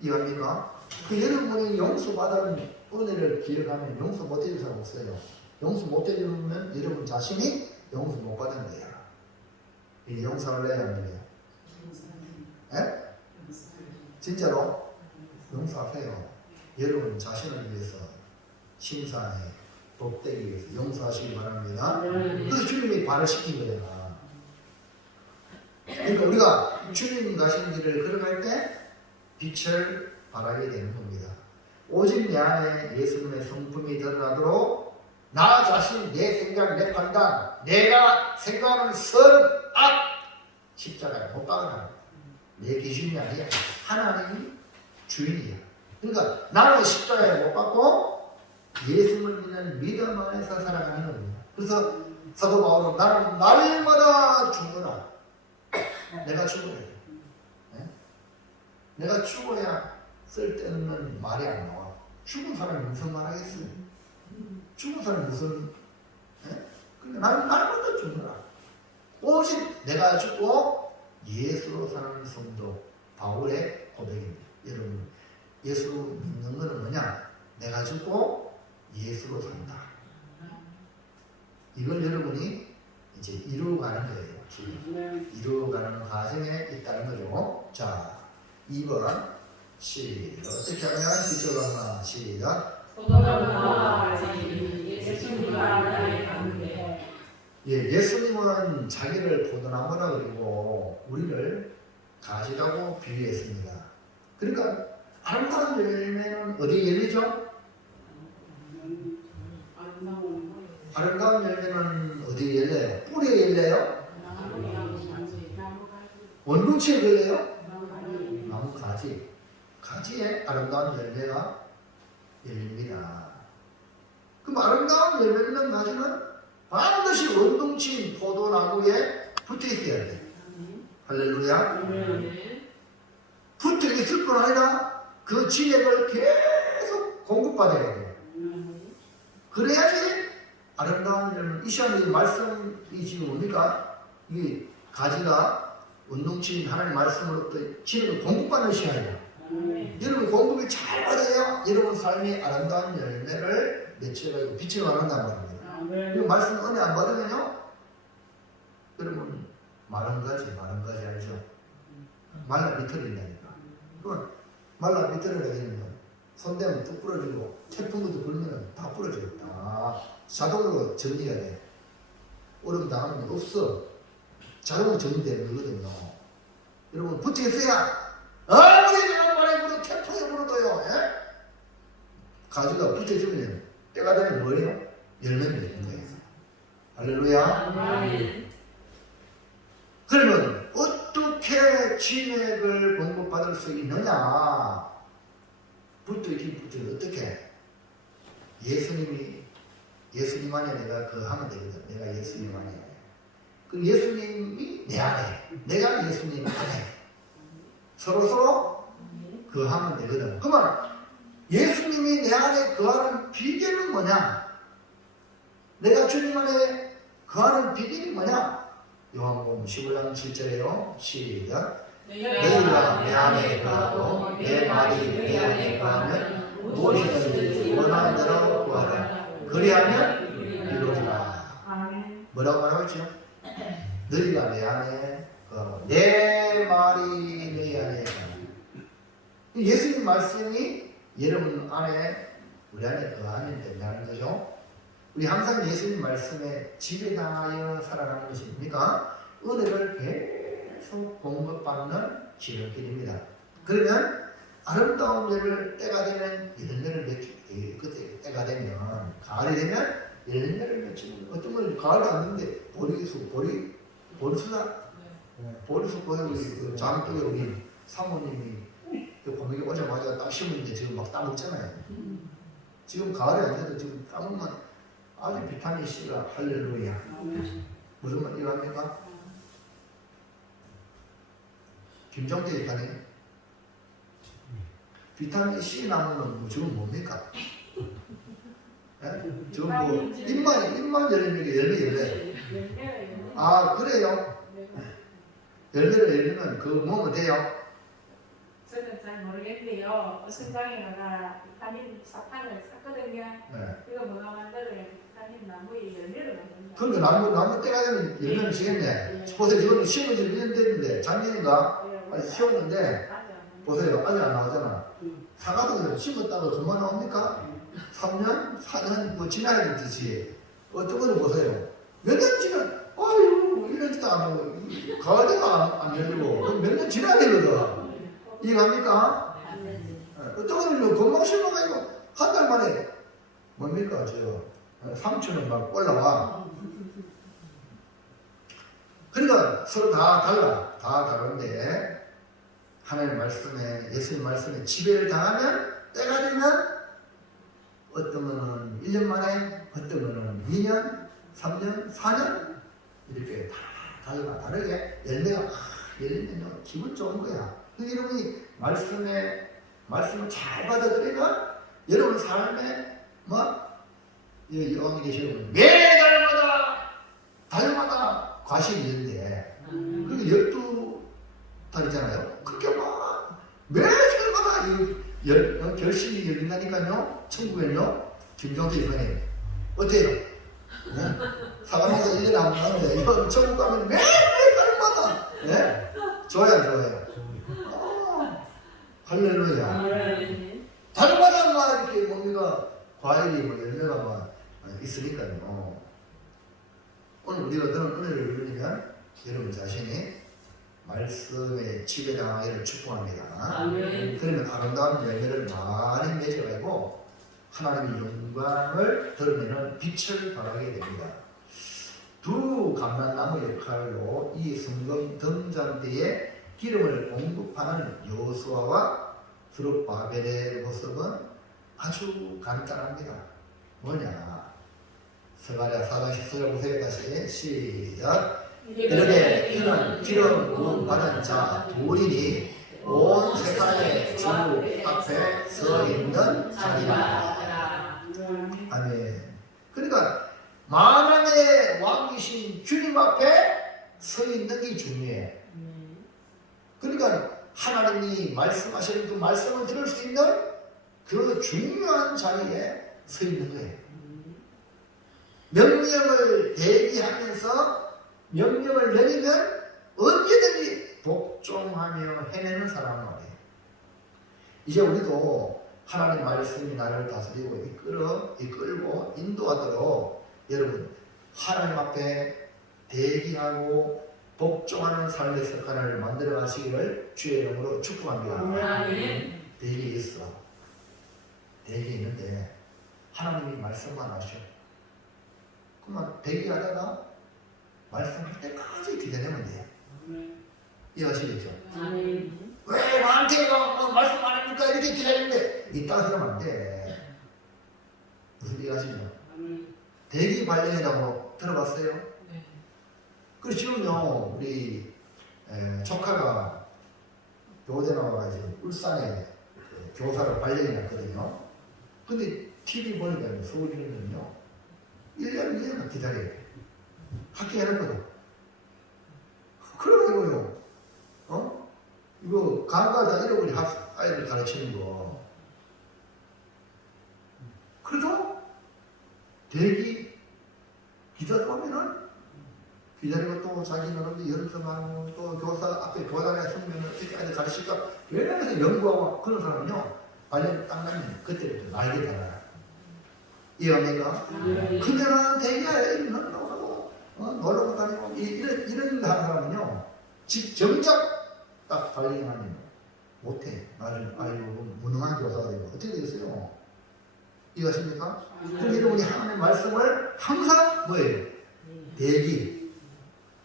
이해합니까? 그 여러분이 용서받은 은혜를 기억하면 용서 못 해줄 사람 없어요. 용서 못 해주면 여러분 자신이 용서 못 받은 거야. 이 용서를 해야 합니다. 예? 진짜로 용서하세요. 여러분 자신을 위해서 심사에 복되기 위해서 용서하시기 바랍니다. 그래서 주님이 발을 시킨 거예요. 그러니까 우리가 주님 가신 길을 걸어갈 때 빛을 발하게 되는 겁니다. 오직 내 안에 예수님의 성품이 드러나도록 나 자신, 내 생각, 내 판단, 내가 생각하는 선, 악, 십자가에 못 박아라. 내 기준이 아니야. 하나님이 주인이야. 그러니까 나는 십자가에 못 박고 예수를 믿는 믿음 안에서 살아가는 겁니다. 그래서 사도 바울은 나는 날마다 죽노라. 내가 죽어야 돼. 네? 내가 죽어야 쓸데없는 말이 안 나와. 죽은 사람이 무슨 말 하겠어요? 죽은 사람이 무슨 네? 그러니까 나는 날마다 죽노라. 오직 내가 죽고 예수로 사는 성도 바울의 고백입니다. 여러분 예수 믿는 것은 뭐냐? 내가 죽고 예수로 산다. 이걸 여러분이 이제 이루어가는 거예요. 이루어가는 과정에 있다는 거죠. 자, 2번 시작. 어떻게 하면 기초강나 시작. 예수님은 자기를 포도나무라 그리고 우리를 가지라고 비유했습니다. 그러니까 아름다운 열매는 어디에 열리죠? 아름다운 열매는 어디에 열려요? 뿌리에 열려요? 원동치에 걸려요? 나무 가지. 가지에 아름다운 열매가 열립니다. 그럼 아름다운 열매 있는 가지는 반드시 원동치인 포도나무에 붙어 있어야 돼. 할렐루야. 붙어 있을 뿐 아니라 그 진액을 계속 공급받아야 돼. 그래야지 아름다운 열매. 이 시간에 말씀이 지금 뭡니까? 이 가지가 원동치인 하나님의 말씀으로부터 진액을 공급받는 시간이에요. 여러분 공급이 잘 받아야 여러분 삶이 아름다운 열매를 맺혀가지고 빛을 발한단 말입니다. 이 말씀 은혜 안 받으면요, 여러분 마른 가지 알죠? 말라 비틀린다니까. 그러면 말라 비틀어야 되는 거. 손 대면 뚝 부러지고 태풍 것도 불면 다 부러져요. 다 자동으로 정리가 돼. 얼음 당하는 게 없어. 자동으로 정리되는 거거든요. 여러분 붙어 있어야 아무리 내가 말해 불어 태풍에 불어도요. 가지가 붙어 있으면 때가 되면 뭐예요? 열매를 맺는 거예요. 할렐루야. 그러면 어떻게 진액을 공급받을 수 있느냐? 붙어있긴 어떻게? 예수님 안에 내가 하면 되거든. 내가 예수님 안에. 그 예수님이 내 안에, 내가 예수님 안에. 서로 하면 되거든. 그러면 예수님이 내 안에 거하는 비결은 뭐냐? 내가 주님 안에 거하는 비결이 뭐냐? 요한복음 15장 7절에요. 시작. 너희가 내 안에 거하고 내 말이 내 안에 거하면 무엇이든지 원하는 대로 구하라. 그리하면 이루리라. 뭐라고 말하고 있죠? 너희가 내 안에 거하고 내 말이 내 안에 거하면. 예수님 말씀이 여러분 안에, 우리 안에 거하면 된다는 거죠. 우리 항상 예수님 말씀에 지배당하여 살아가는 것이 뭡니까? 은혜를 계속 공급받는 지름길입니다. 그러면 아름다운 열을 때가 되면 열매를 맺히고, 그때 때가 되면 가을이 되면 열매를 맺히고, 어떤 건 가을도 왔는데 보리수 보리에 우리 장독에 우리 사모님이 고명이 오자마자 딱 심었는데 지금 막 따먹잖아요. 지금 가을이 안 돼도 지금 따먹으면 아주 비타민 C가 할렐루야. 무슨 말 이거 합니까? 김정태 이사님, 비타민 C 나무는 지금 뭡니까? 지금 뭐 입만 열리는 게 열매. 아 그래요? 열매를 열리면 그 뭐면 돼요? 저는 잘 모르겠는데요. 성장에 가가 비타민 사탕을 샀거든요. 네. 이거 뭐가 만들어야 비타민 나무에 열매를 만든다. 그러니까 나무 때가 되면 열매를 지겠네. 보세요, 지금 심어지 1년 됐는데 작년인가 심었는데 보세요, 아직 안 나오잖아. 사과도 심었다고 그만 나옵니까? 3년, 4년 뭐 지나야 되듯이 어떤 거는 보세요. 몇 년 지나, 아유 1년도 안 하고 가을에가 안 열리고 몇 년 지나야 되거든. 이해갑니까? 어떤 거는 금방 심어가지고 한 달 만에 뭡니까? 3천원 막 올라와. 그러니까 서로 다 달라. 다 다른데 하나님 말씀에, 예수님 말씀에 지배를 당하면 때가 되면 어떤 거는 1년 만에, 어떤 거는 2년, 3년, 4년 이렇게 다 달라. 다르게 열매가 열리면 기분 좋은 거야. 여러분이 말씀을 잘 받아들이면 여러분 삶에 여기 계시는 매 달마다 과실이 있는데 그게 12달이잖아요. 그렇게 매 달마다 결실이 열린다니까요. 천국에는요. 김종태 이사님 어때요? 네? 사과농사 1년에 안 나는데 이거 천국 가면 매일 달마다 예? 좋아요 좋아요. 할렐루야. 달마다 막 이렇게 뭡니까 과일이 뭐 열매가 막 있으니까요. 오늘 우리가 그런 은혜를 누리면 여러분 자신이 말씀에 지배당하기를 축복합니다. 그러면 아름다운 열매를 많이 맺어가지고 하나님의 영광을 드러내는 빛을 발하게 됩니다. 두 감람나무 역할로 이 성경 등잔대에 기름을 공급하는 여호수아와 스룹바벨의 모습은 아주 간단합니다. 뭐냐? 스가랴 4장 14절 보세요. 다시 시작. 이르되 이는 기름 부음 받은 자 둘이니 온 세상의 주 앞에 서 있는 자리라. 아멘. 그러니까 만왕의 왕이신 주님 앞에 서 있는 게 중요해. 그러니까 하나님이 말씀하시는 그 말씀을 들을 수 있는 그 중요한 자리에 서 있는 거예요. 명령을 대기하면서 명령을 내리면 언제든지 복종하며 해내는 사람은 어때요? 이제 우리도 하나님 말씀이 나를 다스리고 이끌고 인도하도록 여러분 하나님 앞에 대기하고 복종하는 삶의 습관을 만들어 가시기를 주의 이름으로 축복합니다. 대기에 있어. 대기에 있는데 하나님이 말씀만 하셔. 그러면 대기하다가 말씀할 때까지 기다리면 돼요. 이해하시겠죠? 왜 나한테 말씀 안 합니까? 이렇게 기다리는데 이따 그러면 안 돼. 무슨 이해하시죠? 대기 발령이라고 들어봤어요? 네. 그리고 지금요 우리 조카가 교대 나와가지고 울산에 교사로 발령이 났거든요. 근데 TV 보니까 서울이는요 1년 2년만 기다려요. 학교해놓거든. 그러면 이거 강가다 잃어버린 아이들 가르치는 거. 그래도 대기 기다려보면은 기다리고 또 자기는 연습하고 또 교사 앞에 교단에 서면 어떻게 아이들 가르칠까? 왜냐면서 연구하고 그런 사람은요 관련 딱 나면 그때부터 날개 달아요. 이해합니까? 그녀는 대기하에 놀러 다니고 이런 하는 사람은요 정작 딱 발령하면 못해. 나를 아이고 무능한 교사가 되고 어떻게 되겠어요? 이해하십니까? 그럼 여러분이 하나님의 말씀을 항상 뭐예요? 대기.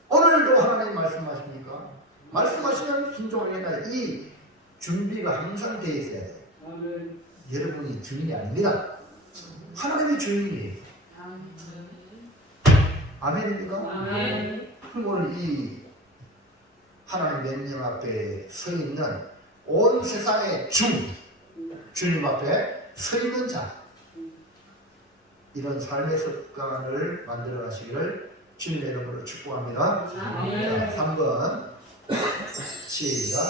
오늘도 하나님 말씀하십니까? 말씀하시면 순종하겠다. 이 준비가 항상 되어 있어야 돼요. 여러분이 주인이 아닙니다. 하나님의 주인이에요. 아멘입니까? 아멘. 그럼 오늘 이 하나님 명령 앞에 서 있는 온 세상의 주님 앞에 서 있는 자, 이런 삶의 습관을 만들어 가시기를 주님의 이름으로 축복합니다. 자, 3번 시작.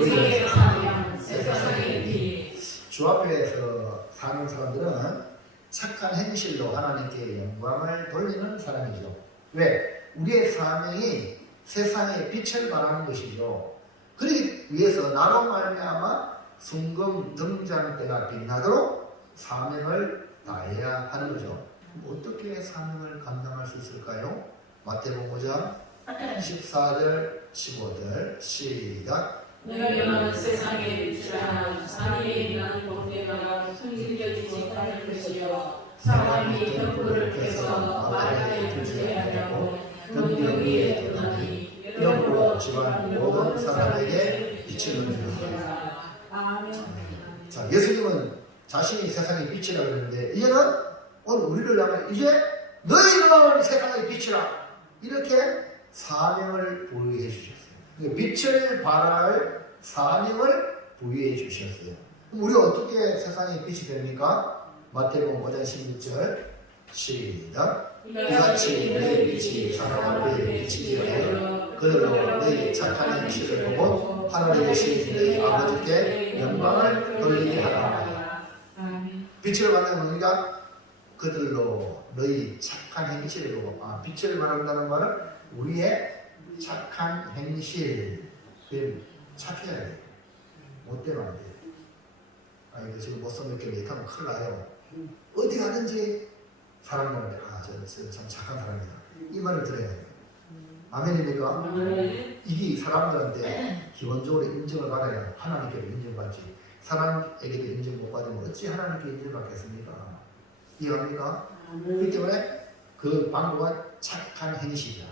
우리의 사명 세상의 빛. 주 앞에서 사는 사람들은 착한 행실로 하나님께 영광을 돌리는 사람이죠. 왜? 우리의 사명이 세상의 빛을 발하는 것이죠. 그러기 위해서 나로 말미암아 순금 등잔대가 빛나도록 사명을 다해야 하는 거죠. 어떻게 사명을 감당할 수 있을까요? 마태복음 5장 14절 15절 시작. 너희는 세상의 빛이라. 산에 있는 동네가 숨겨지지 않을 것이요 사람이 등불을 켜서 마당에 두지 아니하고 등등 위에 두나니 이러므로 집안 모든 사람에게 비추는 것이다. 아멘. 자, 예수님은 자신이 세상의 빛이라 그랬는데 이제는 오늘 우리를 향해 이제 너희는 세상의 빛이라 이렇게 사명을 부여해 주셨어요. 빛을 발할 사명을 부여해 주셨어요. 그럼 우리가 어떻게 세상의 빛이 됩니까? 마태복음 5장 16절 시작. 이같이 너희 빛이 사람 앞에 비치게 하여 그들로 너희 착한 행실을 보고 하늘에 계신 너희 아버지께 영광을 돌리게 하라. 빛을 받는 겁니까? 그들로 너희 착한 행실을 보고 빛을 말한다는 말은 우리의 착한 행실 그걸 찾혀야 돼요. 못 되면 안 돼요. 이거 지금 못 써먹게 이렇게 하면 큰일 나요. 어디 가든지 사람들한테 저 참 착한 사람이다 이 말을 들어야 돼요. 아멘입니까? 이게 사람들한테 기본적으로 인정을 받아야 하나님께도 인정받지. 사람에게도 인정 못 받으면 어찌 하나님께 인정받겠습니까? 이해합니까? 그렇기 때문에 그 방법은 착한 행실이야.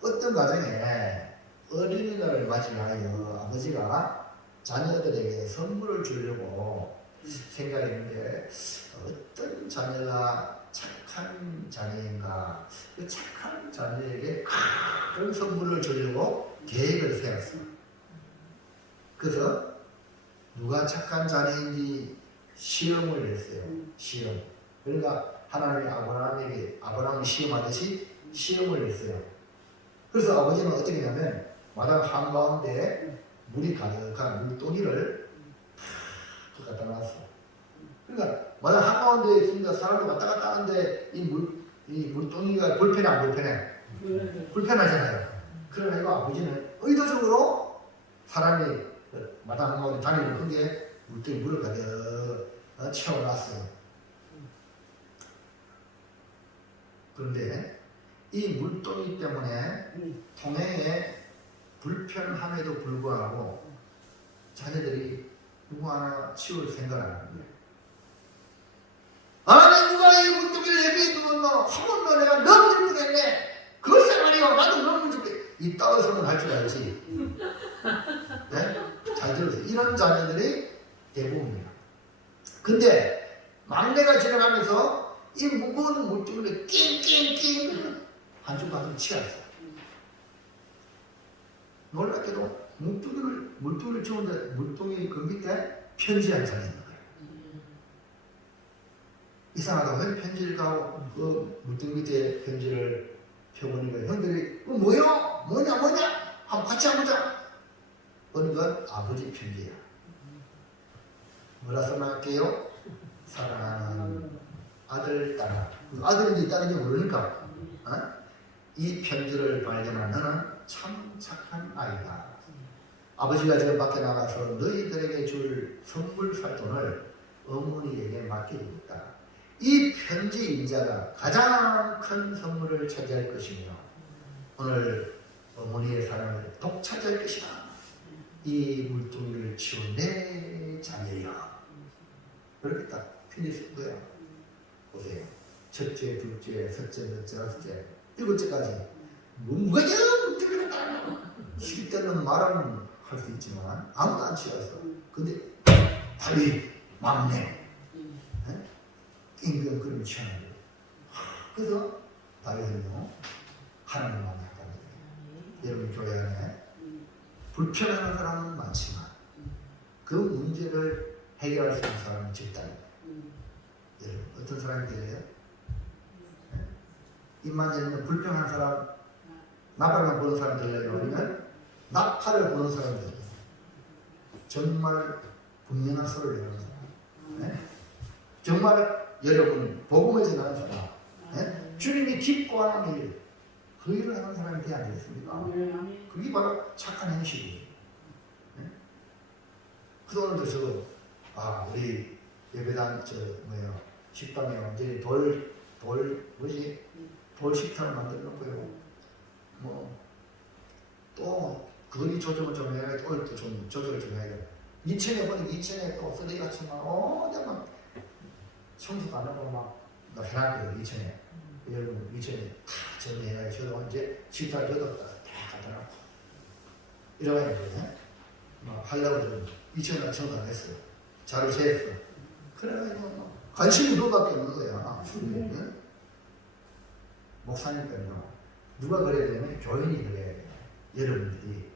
어떤 가정에 어린이날을 맞이하여 아버지가 자녀들에게 선물을 주려고 생각했는데 어떤 자녀가 착한 자녀인가, 그 착한 자녀에게 큰 선물을 주려고 계획을 세웠어. 그래서 누가 착한 자녀인지 시험을 냈어요. 시험. 그러니까 하나님이 아브라함을 시험하듯이 시험을 냈어요. 그래서 아버지는 어떻게 했냐면 마당 한가운데 물이 가득한 물동이를 탁 갖다 놨어. 그러니까 마당 한가운데 있으니까 사람이 왔다 갔다 하는데 이 물동이가 불편해 안 불편해? 불편하잖아요. 그러니까 아버지는 의도적으로 사람이 마당 한가운데 다니는 그게 물동이 물을 가득 채워놨어요. 그런데 이 물동이 때문에 통행에 불편함에도 불구하고 자녀들이 누구 하나 치울 생각을 안 하는 거예요. 아니 누가 이 물동이를 내게 두었노? 한 번도 내가 너무 힘들겠네. 글쎄 말이요 나도 너무 힘들겠네. 이 따위서는 할 줄 알지. 네? 잘 들으세요. 이런 자녀들이 대부분이에요. 근데 막내가 지나가면서 이 무거운 물동이를 낑낑낑 한줌 치웠어. 놀랍게도 물동이를 치우는데 물동이 그 밑에 편지 한 장이 있는 거예요. 이상하다. 왜 편지를 가고 그 물동 밑에 편지를 펴보니까 형들이 뭐요? 뭐냐? 한번 같이 해보자. 보니까 아버지 편지야. 뭐라 써놨게요? 사랑하는 아들, 딸아. 아들인지 딸인지 모르니까 이 편지를 발견한 너는 참 착한 아이다. 아버지가 지금 밖에 나가서 너희들에게 줄 선물 살 돈을 어머니에게 맡겨두겠다. 이 편지 인자가 가장 큰 선물을 차지할 것이며 오늘 어머니의 사랑을 독차지할 것이다. 이 물동이를 치운 내 자녀야. 그렇게 딱 편지 쓴 거야. 보세요. 첫째, 둘째, 셋째, 넷째, 다섯째, 일곱째까지 무거운 물동이를 따라. 10대는 말은 할 수 있지만 아무도 안 치웠어. 근데 다윗 막내 임금 그림을 취하는 거예요. 그래서 다윗은요 하나님 만났다는 거예요. 여러분 교회 안에 불편한 사람은 많지만 그 문제를 해결할 수 있는 사람은 적다니. 여러분 어떤 사람이 되래요? 입만 열면 불편한 사람, 나팔만 보는 사람 되려고 아니면 나팔을 보는 사람 되려고. 정말 분명한 소리를 내는 사람. 정말 여러분 복음을 전하는 사람. 주님이 기뻐하는 일, 그 일을 하는 사람이 돼야 되겠습니까? 그게 바로 착한 행실이에요. 그동안도 우리 예배당 식당에 완전히 돌 식당을 만들어 놓고요. 또 거리 조정을 좀 해야 돼. 또 좀 조정을 좀 해야 돼. 2층에 보니까 2층에 또 쓰레기 같이 막 청소도 안 하고 막 해놨거든요. 2층에. 여러분 2층에 다 정리해가지고 저도 이제 식당 저도 다 갖다 놓고 이래가지고 하려고 2층에 청소 안 했어요. 자료 재했어. 그래가지고 관심이 그거밖에 없는 거야. 목사님께서 누가 그래야 되냐면 교인이 그래야 돼요. 여러분들이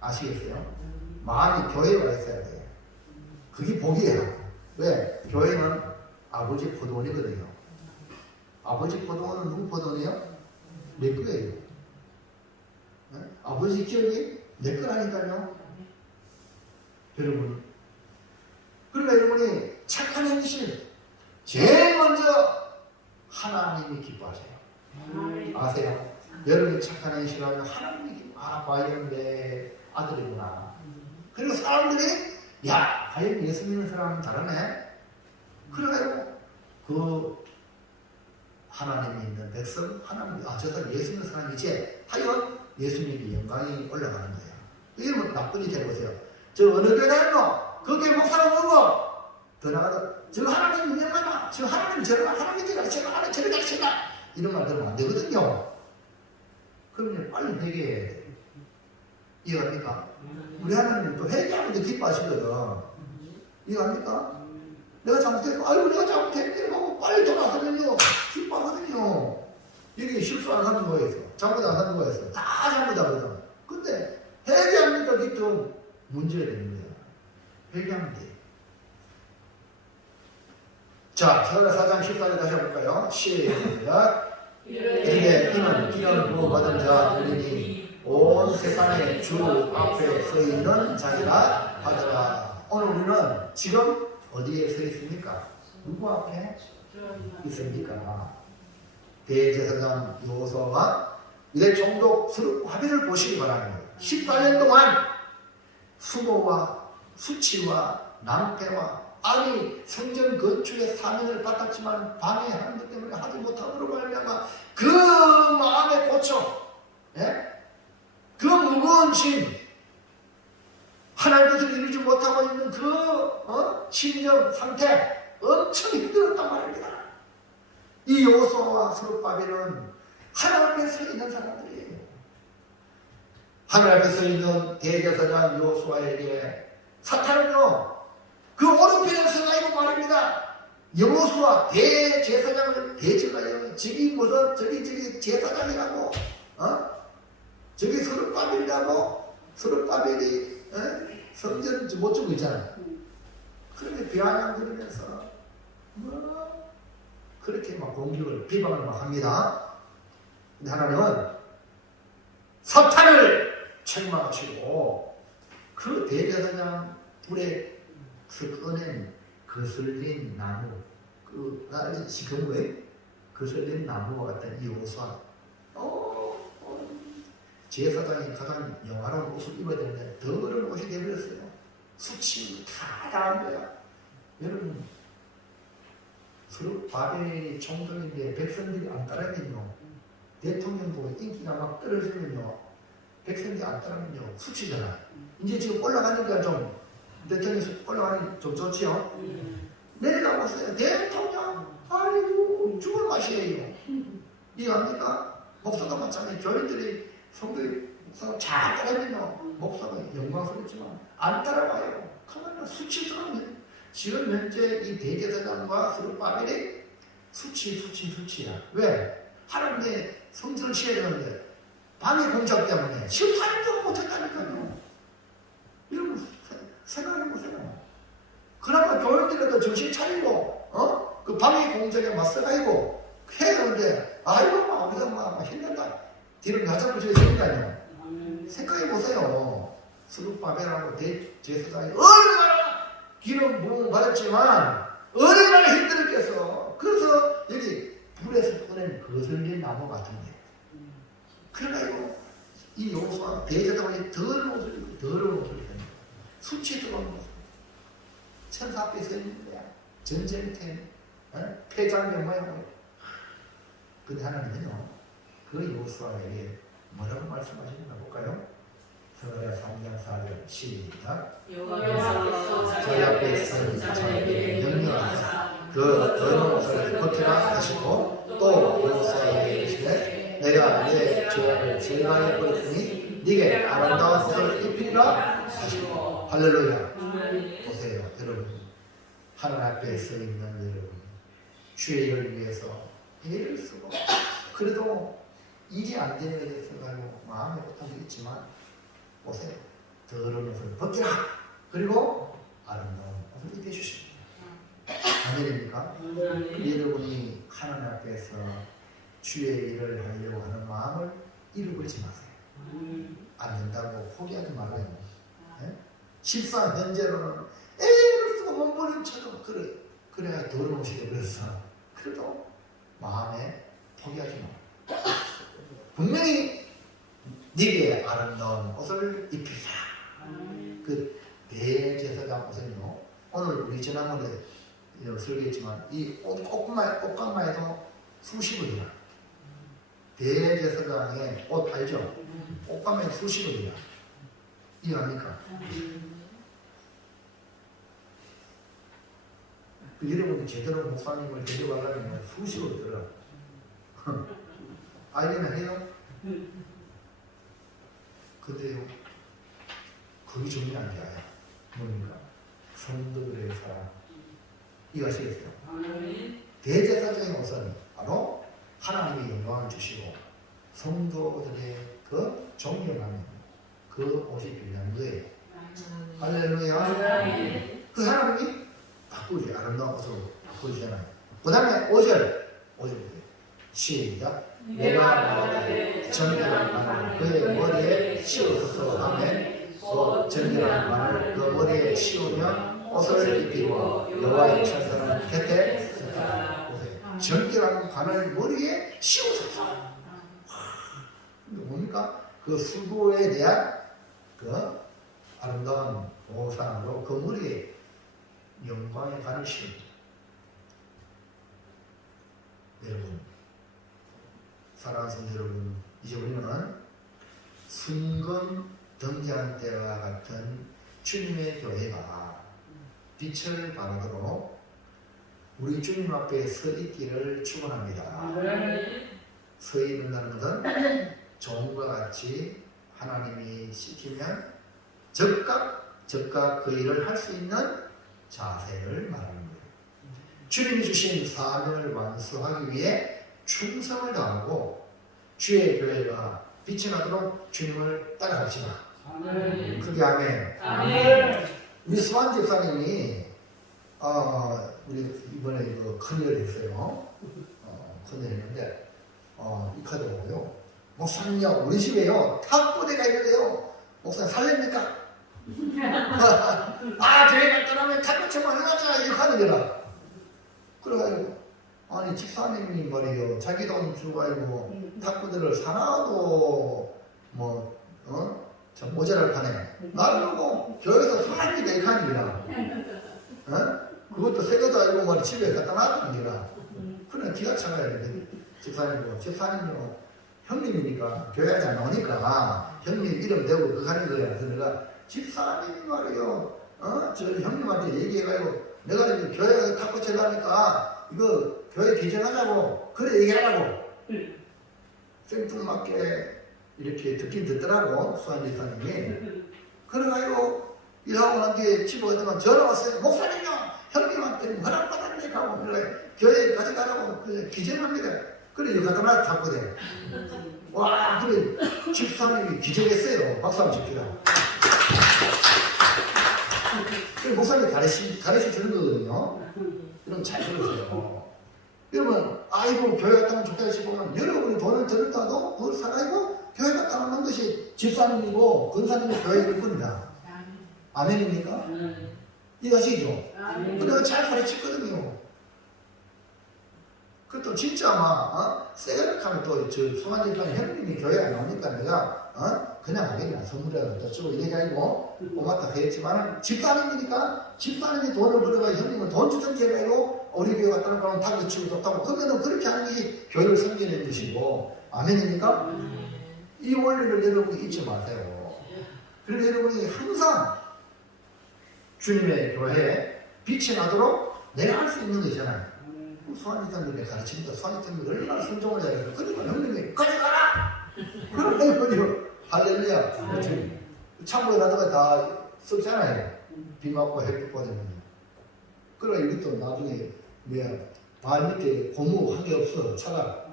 아시겠어요? 마음이 교회에 와 있어야 돼요. 그게 복이에요. 왜? 교회는 아버지 포도원이거든요. 아버지 포도원은 누구 포도원이에요? 내 거예요. 아버지 기억이 내 거라니까요. 여러분. 그러니까 여러분이 착한 행실, 제일 먼저 하나님이 기뻐하세요. 아세요? 여러분이 착한 행실을 하면 하나님이 과연 내 아들이구나. 그리고 사람들이 야 과연 예수 믿는 사람은 잘하네. 그래가지고 그 하나님이 있는 백성 하나님 저 사람 예수 믿는 사람이지 하여 예수님의 영광이 올라가는 거예요. 이러면 나쁜 일이 되보세요. 저 어느 교회 다니노? 그 교회 목사가 뭐고? 더 나가서 저 하나님 유명하다. 저 하나님 저런 하나님 제가 하나님 저리 가르친다. 이런 말 들으면 안 되거든요. 그러면 빨리 회개해야 돼. 이해갑니까? 우리 하나님은 또 회개하는데 기뻐하시거든. 이해갑니까? 내가 잘못했고 아이고 내가 잘못했네 하고 빨리 돌아서면요 기뻐하거든요. 이게 실수 안 하는 거에서 잘못 안 하는 거에서 다 잘못하거든. 근데 회개하니까 그게 좀 문제가 되는 거야. 회개하면 돼. 자, 사도행전 4장 14절 다시 해볼까요? 시작. 이르되 이는 기름 부어 받은 자들이니 온 세상의 주 앞에 서 있는 자리라 하더라. 오늘 우리는 지금 어디에 서 있습니까? 누구 앞에 있습니까? 대제사장 여호수아와 유대 총독 스룹바벨을 보시기 바랍니다. 14년 동안 수모와 수치와 낭패와 아니 성전 건축의 사명을 받았지만 방해하는 것 때문에 하지 못함으로 말미암아 그 마음의 고통, 그 무거운 짐, 하나님 뜻을 이루지 못하고 있는 그 심령 상태 엄청 힘들었단 말입니다. 이 여호수아와 스룹바벨은 하나님 앞에 서 있는 사람들이에요. 하나님 앞에 서 있는 대제사장 여호수아에게 사탄은요 그 오른편에 서가지고 말입니다. 여호수아 대제사장을 대적하여 저기 무슨 저기 제사장이라고 저기 스룹바벨이라고 스룹바벨이 성전 못 주고 있잖아. 그런데 비아냥 들으면서 뭐 그렇게 막 공격을 비방을 막 합니다. 근데 하나님은 사탄을 책망하시고 그 대제사장 불에 그 꺼낸 거슬린 나무 그 시커멓게 거슬린 나무와 같은 이 여호수아 제사장이 가장 영화로운 옷을 입어야 되는데 더러운 옷이 되어버렸어요. 수치를 다 당한 거야. 여러분 스룹바벨이 총독인데 백성들이 안 따르면요 대통령도 인기가 막 떨어지면요 백성들이 안 따르면요 수치잖아. 이제 지금 올라가니까 좀 대통령이 올라가니 좀 좋지요. 내려가 보세요. 대통령 아이고 죽을 맛이에요. 이해합니까? 목사가 마찬가지 교인들이 성도의 목사가 잘 따르면요 목사가 영광스럽지만 안 따라와요. 그러면 수치스러운 지금 현재 이 대제사장과 스룹바벨이 수치야. 왜? 하나님의 성전을 지어야 되는데 방해 공작 때문에 14년 동안 못했다니까요. 여러분 생각해보세요. 그나마 교인들도 정신 차리고 그 방해 공작에 맞서가지고 해야 되는데 아이고 막 우리가 막 힘들다. 뒤를 나잡고 저기 생기다니요. 생각해보세요. 스룹바벨하고 대제사장이 얼마나 기름 부음을 받았지만 얼마나 힘들었겠어. 그래서 여기 불에서 꺼낸 거슬린 나무 같은 게 그래가지고 이 여호수아 대제사장이 더러운 옷을 입는 수치스러운 모습 천사 앞에 서 있는 거야. 전쟁템 폐장의 모양으로. 근데 하나님은요 그 여호수아에게 뭐라고 말씀하시는가 볼까요? 스가랴 3장 4절 시작. 여호와께서 저희 앞에 있는 자에게 명령하사 그 더러운 옷을 벗기라 하시고 또 여호수아에게 이르시되 내가 내 죄악을 제거하여 버렸으니 네게 아름다운 옷을 입히라 하시고 할렐루야. 보세요 여러분 하나님 앞에 서 있는 여러분 주의 일을 위해서 애를 쓰고 그래도 일이 안 되는 것에 있어가지고 마음에 고통도 있지만 보세요. 더러운 옷을 벗기라. 그리고 아름다운 옷을 입혀주십니다. 아멘입니까? 여러분이 하나님 앞에서 주의 일을 하려고 하는 마음을 잃어버리지 마세요. 안 된다고 포기하지 말아요. 14 현재로는 애를 쓰고 몸부림쳐도 그래야 더러운 옷이 되어버렸어. 그래도 마음에 포기하지 마. 분명히 네게 아름다운 옷을 입히자. 그 대제사장 옷은요, 오늘 우리 지난번에 설교했지만 이 옷감마에도 수십을 이라. 대제사장의 옷 알죠? 옷감마에 수십을 이라. 이해합니까? 여러분이 제대로 목사님을 데려가려면 수십을 들어. 알기는 해요? 근데요, 그게 중요한 게 아니야. 뭡니까? 성도들의 사랑. 이해하시겠어요? 대제사장의 옷은 바로 하나님의 영광을 주시고 성도들의 그 존경하는 그 옷이 필요한 거예요. 할렐루야. 그 하나님이 바꾸지, 아름다운 옷으로 바꾸시잖아요. 그 다음에 5절 보세요. 시작. 내가 말하되 정결한 바늘 그의 머리에 씌우소서 하매 또 정결한 바늘 그 머리에 씌우면 옷을 입히고 여호와의 천사는 곁에 섰다. 보세요. 정결한 바늘 머리에 씌우소서. 뭡니까? 그 수고에 대한 그 아름다운 보상으로 그 머리에 영광의 바늘 씌웁니다. 여러분, 사랑하는 성도 여러분, 이제 우리는 순금 등장 때와 같은 주님의 교회가 빛을 발하도록 우리 주님 앞에 서 있기를 축원합니다. 서 있는다는 것은 종과 같이 하나님이 시키면 즉각 그 일을 할 수 있는 자세를 말하는 거예요. 주님이 주신 사명을 완수하기 위해 충성을 다하고 주의 교회가 빛이 나도록 주님을 따라갑시다. 크게 아멘. 우리 수완 집사님이 우리 이번에 이거 큰일을 했어요. 큰일 했는데 이 카드 보고요. 목사님요, 우리 집에요 탁부대가 있는데요, 목사님 살립니까? 저희가 떠나면 탁부처만 해놨잖아, 이렇게 하는 거라. 그래가지고 아니 집사님이 말이요, 자기 돈 주고 알고 탁구들을 사나도 참 모자랄 판에 나를 보고 교회에서 사람이 내칸이라 그것도 새 것도 아니고 말 집에 갖다 놨던 거라. 그래 기가 차가야 돼. 집사님도 형님이니까 교회 안 나오니까 형님 이름 대고 그거 하는 거야. 그래서 내가 집사님이 말이요, 저 형님한테 얘기해가지고 내가 이제 교회에 탁구 쳐가니까 이거 교회 개전하자고 그래 얘기하라고 생뚱맞게 이렇게 듣긴 듣더라고 수환 집사님이. 그래가지고 일하고 난 뒤에 집에 갔더니 전화 왔어요. 목사님요, 형님한테 허락받았네 하고 그래 교회 가져가라고 그래 기전합니다. 그래 이거 갖다 놔서 탁구대. 와, 그래 집사님이 기절했어요. 박수 한번 칩시다. 그래 목사님이 가르쳐 주는 거거든요. 여러분 잘 들으세요. 여러분, 아이고 교회 갔다 오면 좋겠다 싶으면 여러분이 돈을 들었다도 그걸 사가지고 교회 갔다 오는 것이 집사님이고 권사님이 교회 일 뿐이다. 아멘입니까? 이해하시죠? 그래서 잘 가르쳤거든요. 그것도 진짜 막 생각하면 또 저 송환집사 형님이 교회 안 나오니까 내가 그냥 하겠냐 선물이라도 또 주고 이게 아니고 고맙다 그랬지만 집사님이니까 집사님이 돈을 벌어가 형님은 돈 주든지 해가지고 우리 교회 갔다 오면 다 그치고 좋다고 그러면은 그렇게 하는 게 교회를 섬기는 것이고. 아멘입니까? 이 원리를 여러분이 잊지 마세요. 그래서 여러분이 항상 주님의 교회에 빛이 나도록 내가 할 수 있는 거 있잖아요. 수환이장님이 가르칩니다. 수환이장님이 얼마나 순종을 잘해서 그러니까 형님이 가져가라! 그러면 할렐루야. 창고에 놔두고 다 썩잖아요. 비 맞고 햇빛 받으면. 그래 이것도 나중에 발 밑에 고무 한 개 없어. 차가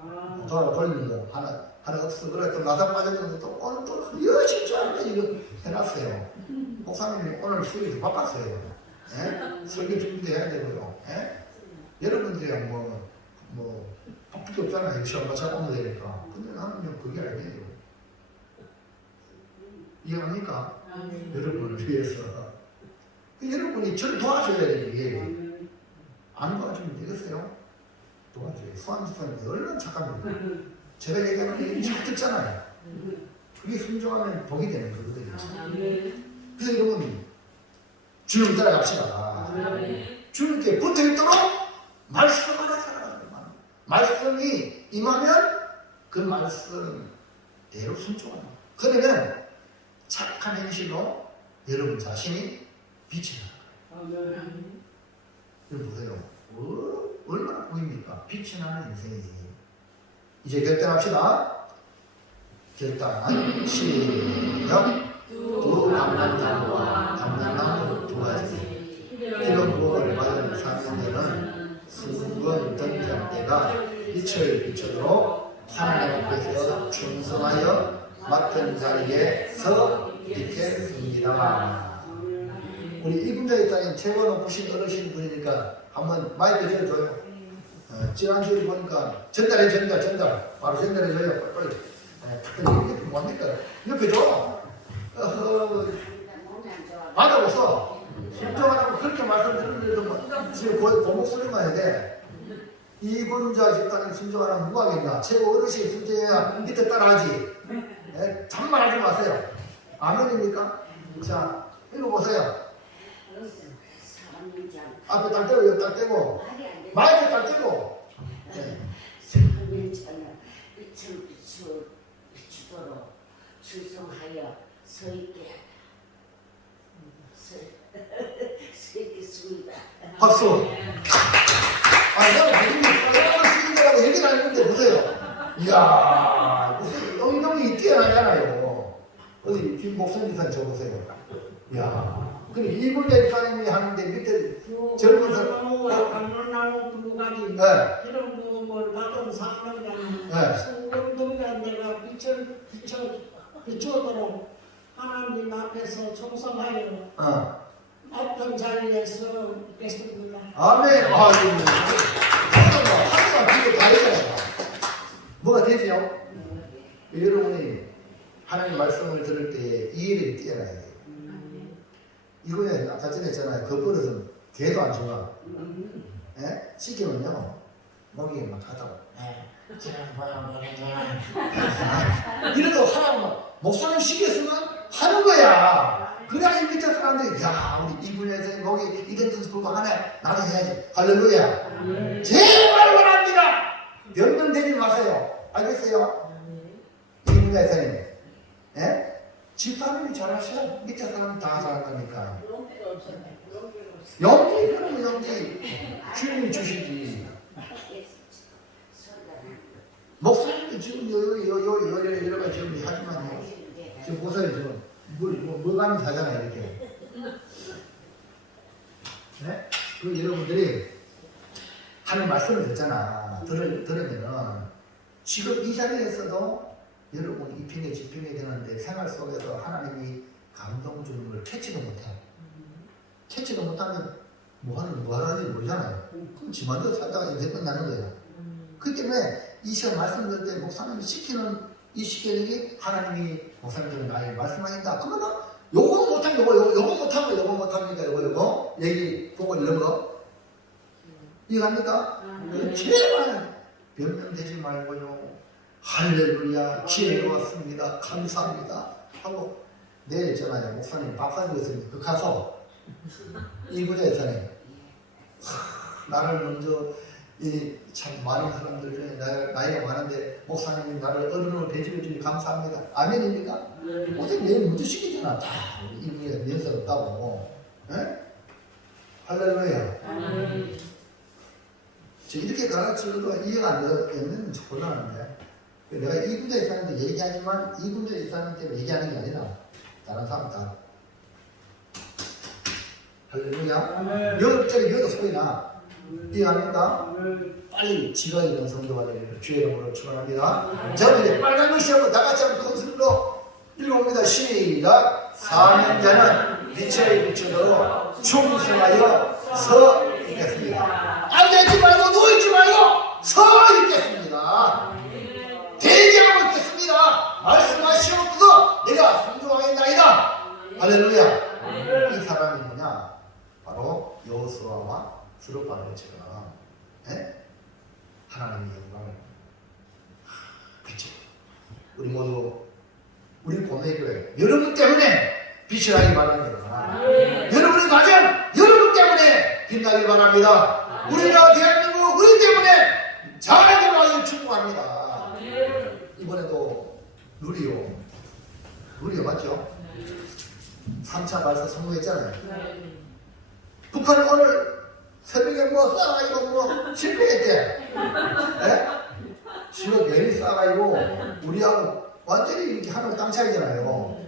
돌리는 거 하나 없어. 그래 또 나사 빠졌는데 또 오늘 또 열심히 쫙 이거 해놨어요. 목사님이 오늘 수요일 바빴어요. 설교 준비도 해야 되고요. 여러분들이 바쁠 게 없잖아요. 시험 맞춰보면 되니까. 근데 나는 그게 아니에요. 이해합니까? 여러분을 위해서. 여러분이 저를 도와줘야 되지. 안 도와주면 되겠어요? 도와줘요. 수완지사님 얼마나 착합니까? 제가 얘기하는 게 잘 듣잖아요. 그게 순종하면 복이 되는 거거든요. 그래서 여러분 주님 따라갑시다. 주님께 붙어있도록 말씀하라 살아가는 거예요. 말씀이 임하면 그 말씀대로 순종하는 거예요. 그러면 착한 행실로 여러분 자신이 빛이 나는 거예요. 여러분 보세요. 얼마나 보입니까? 빛이 나는 인생이. 이제 결단합시다. 결단 시작. 두 감람나무와 감람나무 두 가지 기름 부음을 받은 사명자는 수건 던질 때가 빛을 비추도록 하나님 앞에서 충성하여 맡은 자리에 서 있겠습니다. 우리 이분자의 땅에 최고 높으신 어르신 분이니까 한번 마이크 줘줘요. 지난주에 보니까 전달 바로 전달해줘요. 빨리. 이게 뭡니까? 옆에 줘. 받아보소. 순종하라고 그렇게 말씀드리는데도 뭐 지금 거의 고목 소리만 해야 돼. 이분자 집단에 순종하라면 누가 하겠나? 최고 어르신 순종해야 밑에 따라하지. 잔말하지 마세요. 아멘입니까? 자, 읽어보세요. 앞에 딱 떼고 여기 딱 떼고 마이크 딱 떼고. 사명자는 빛을 비추도록 충성하여 서 있겠습니다. 박수. 내가 나중에 쓰인다고 얘기를 안 했는데 보세요. 이야, 무슨 영동이 뛰어나잖아요. 어디 김 목사님산 줘보세요. 이야, 근데 이분자 집사님이 하는데 밑에 젊은 사람 감람나무 두 가지 기름 부음을 받은 사명자는 수건 던질 때가 빛을 비추도록 하나님 앞에서 충성하여 맡은 자리에 서 있겠습니다. 아멘. 하나가 뒤에 다 있어요. 뭐가 되죠? 여러분이 하나님 말씀을 들을 때 이해력이 뛰어나야 돼요. 이거에 아까 전에 했잖아요. 그 버릇은 개도 안 좋아. 시키면요 목이 막 하다고 이래도 하라고 목사님 시켰으면 하는 거야. 그래야 이 밑에 사람들이 야 우리 이분에서 목이 이랬던 불고 하네 나도 해야지. 할렐루야. 제발 원합니다. 변명되지 마세요. 알겠어요? 이분야 이사님 집사님이 잘하셔야 밑에 사람이 다 잘한다니까. 용기 그러면 용기 주님이 주시지. 목사님도 지금 여러 가지 지금 하지만요. 지금 보세요 지금 뭐 가면서 하잖아요 이렇게. 그 여러분들이 하는 말씀을 듣잖아. 들으면은 지금 이 자리에서도 여러분이 입힘에 집중해야 되는데 생활 속에서 하나님이 감동 주는 걸 캐치도 못해. 캐치도 못하면 뭐 하는지 모르잖아요. 그럼 지만대로 살다가 인생 끝나는 거예요. 그렇기 때문에 이 시간 말씀 들을 때 목사님이 시키는 이 시켜내기 하나님이 목사님들은 나에게 말씀하신다. 그러면 요거 못하면 요거 못하면 요거 못합니까? 요거 얘기 보고 이런 거 이해갑니까? 제발 변명되지 말고요. 할렐루야 기회가 왔습니다. 감사합니다 하고 내일 있잖아요. 목사님 밥 사주고 있으니까 그 가서 이부자 이사님 나를 먼저 참 많은 사람들 중에 나이가 많은데 목사님이 나를 어른으로 대접해 주니 감사합니다. 아멘입니까? 어떻게 내일 먼저 시키잖아. 다 이분이 연세 없다고. 할렐루야. 이렇게 가르쳐도 이해가 안 되면 곤란한데 내가 이분자 이사님한테 얘기하지만 이분자 이사님한테 얘기하는 게 아니라 다른 사람 다 할렐루야. 여덟 여덟 소리나 이해합니까? 빨리 지가 있는 성도가 되기를 주의 이름으로 축원합니다. 자 이제 빨간 글씨 한번 나같이 한번 큰 소리로 읽어봅니다. 시작. 사명자는 빛을 비추도록 충성하여 서 있겠습니다. 앉아있지 말고 누워있지 말고 서 있겠습니다. 대기하고 있겠습니다. 말씀하시옵소서. 내가 순종하겠나이다. 할렐루야. 이 사람이 뭐냐? 바로 여호수아와 스룹바벨처럼 하나님의 영광을 비춰. 우리 모두 우리 고매교회 여러분 때문에 빛이 나기 바랍니다. 여러분의 가정 여러분 때문에 빛나기 바랍니다. 우리나라 대한민국 우리 때문에 잘하기로 하여 축복합니다. 이번에도 누리요 맞죠? 3차 발사 성공했잖아요. 북한은 오늘 새벽에 뭐 싸가지고 뭐 실패했대. 예? 지금 내일 싸가지고 우리하고 완전히 이렇게 하늘 땅 차이잖아요.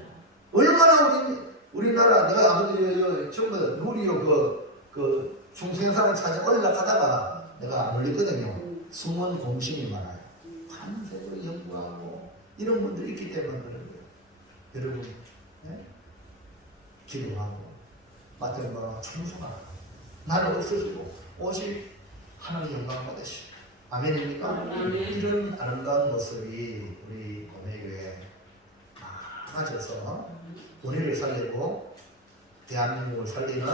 얼마나 우리나라 내가 아버지 전부 누리요 그 중생산을 찾아 올라가다가 내가 안 올렸거든요. 숨은 공신이 많아요. 밤새도록 연구하고 이런 분들이 있기 때문에 그런 거예요. 여러분 기도하고 맡은 거 청소하고 나는 없어지고 오직 하나님 영광 받으시고 아멘입니까? 이런 아름다운 모습이 우리 고매교회에 많아져서 본인을 살리고 대한민국을 살리는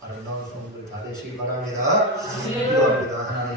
아름다운 성도들 다 되시기 바랍니다. 기도합니다. 하나님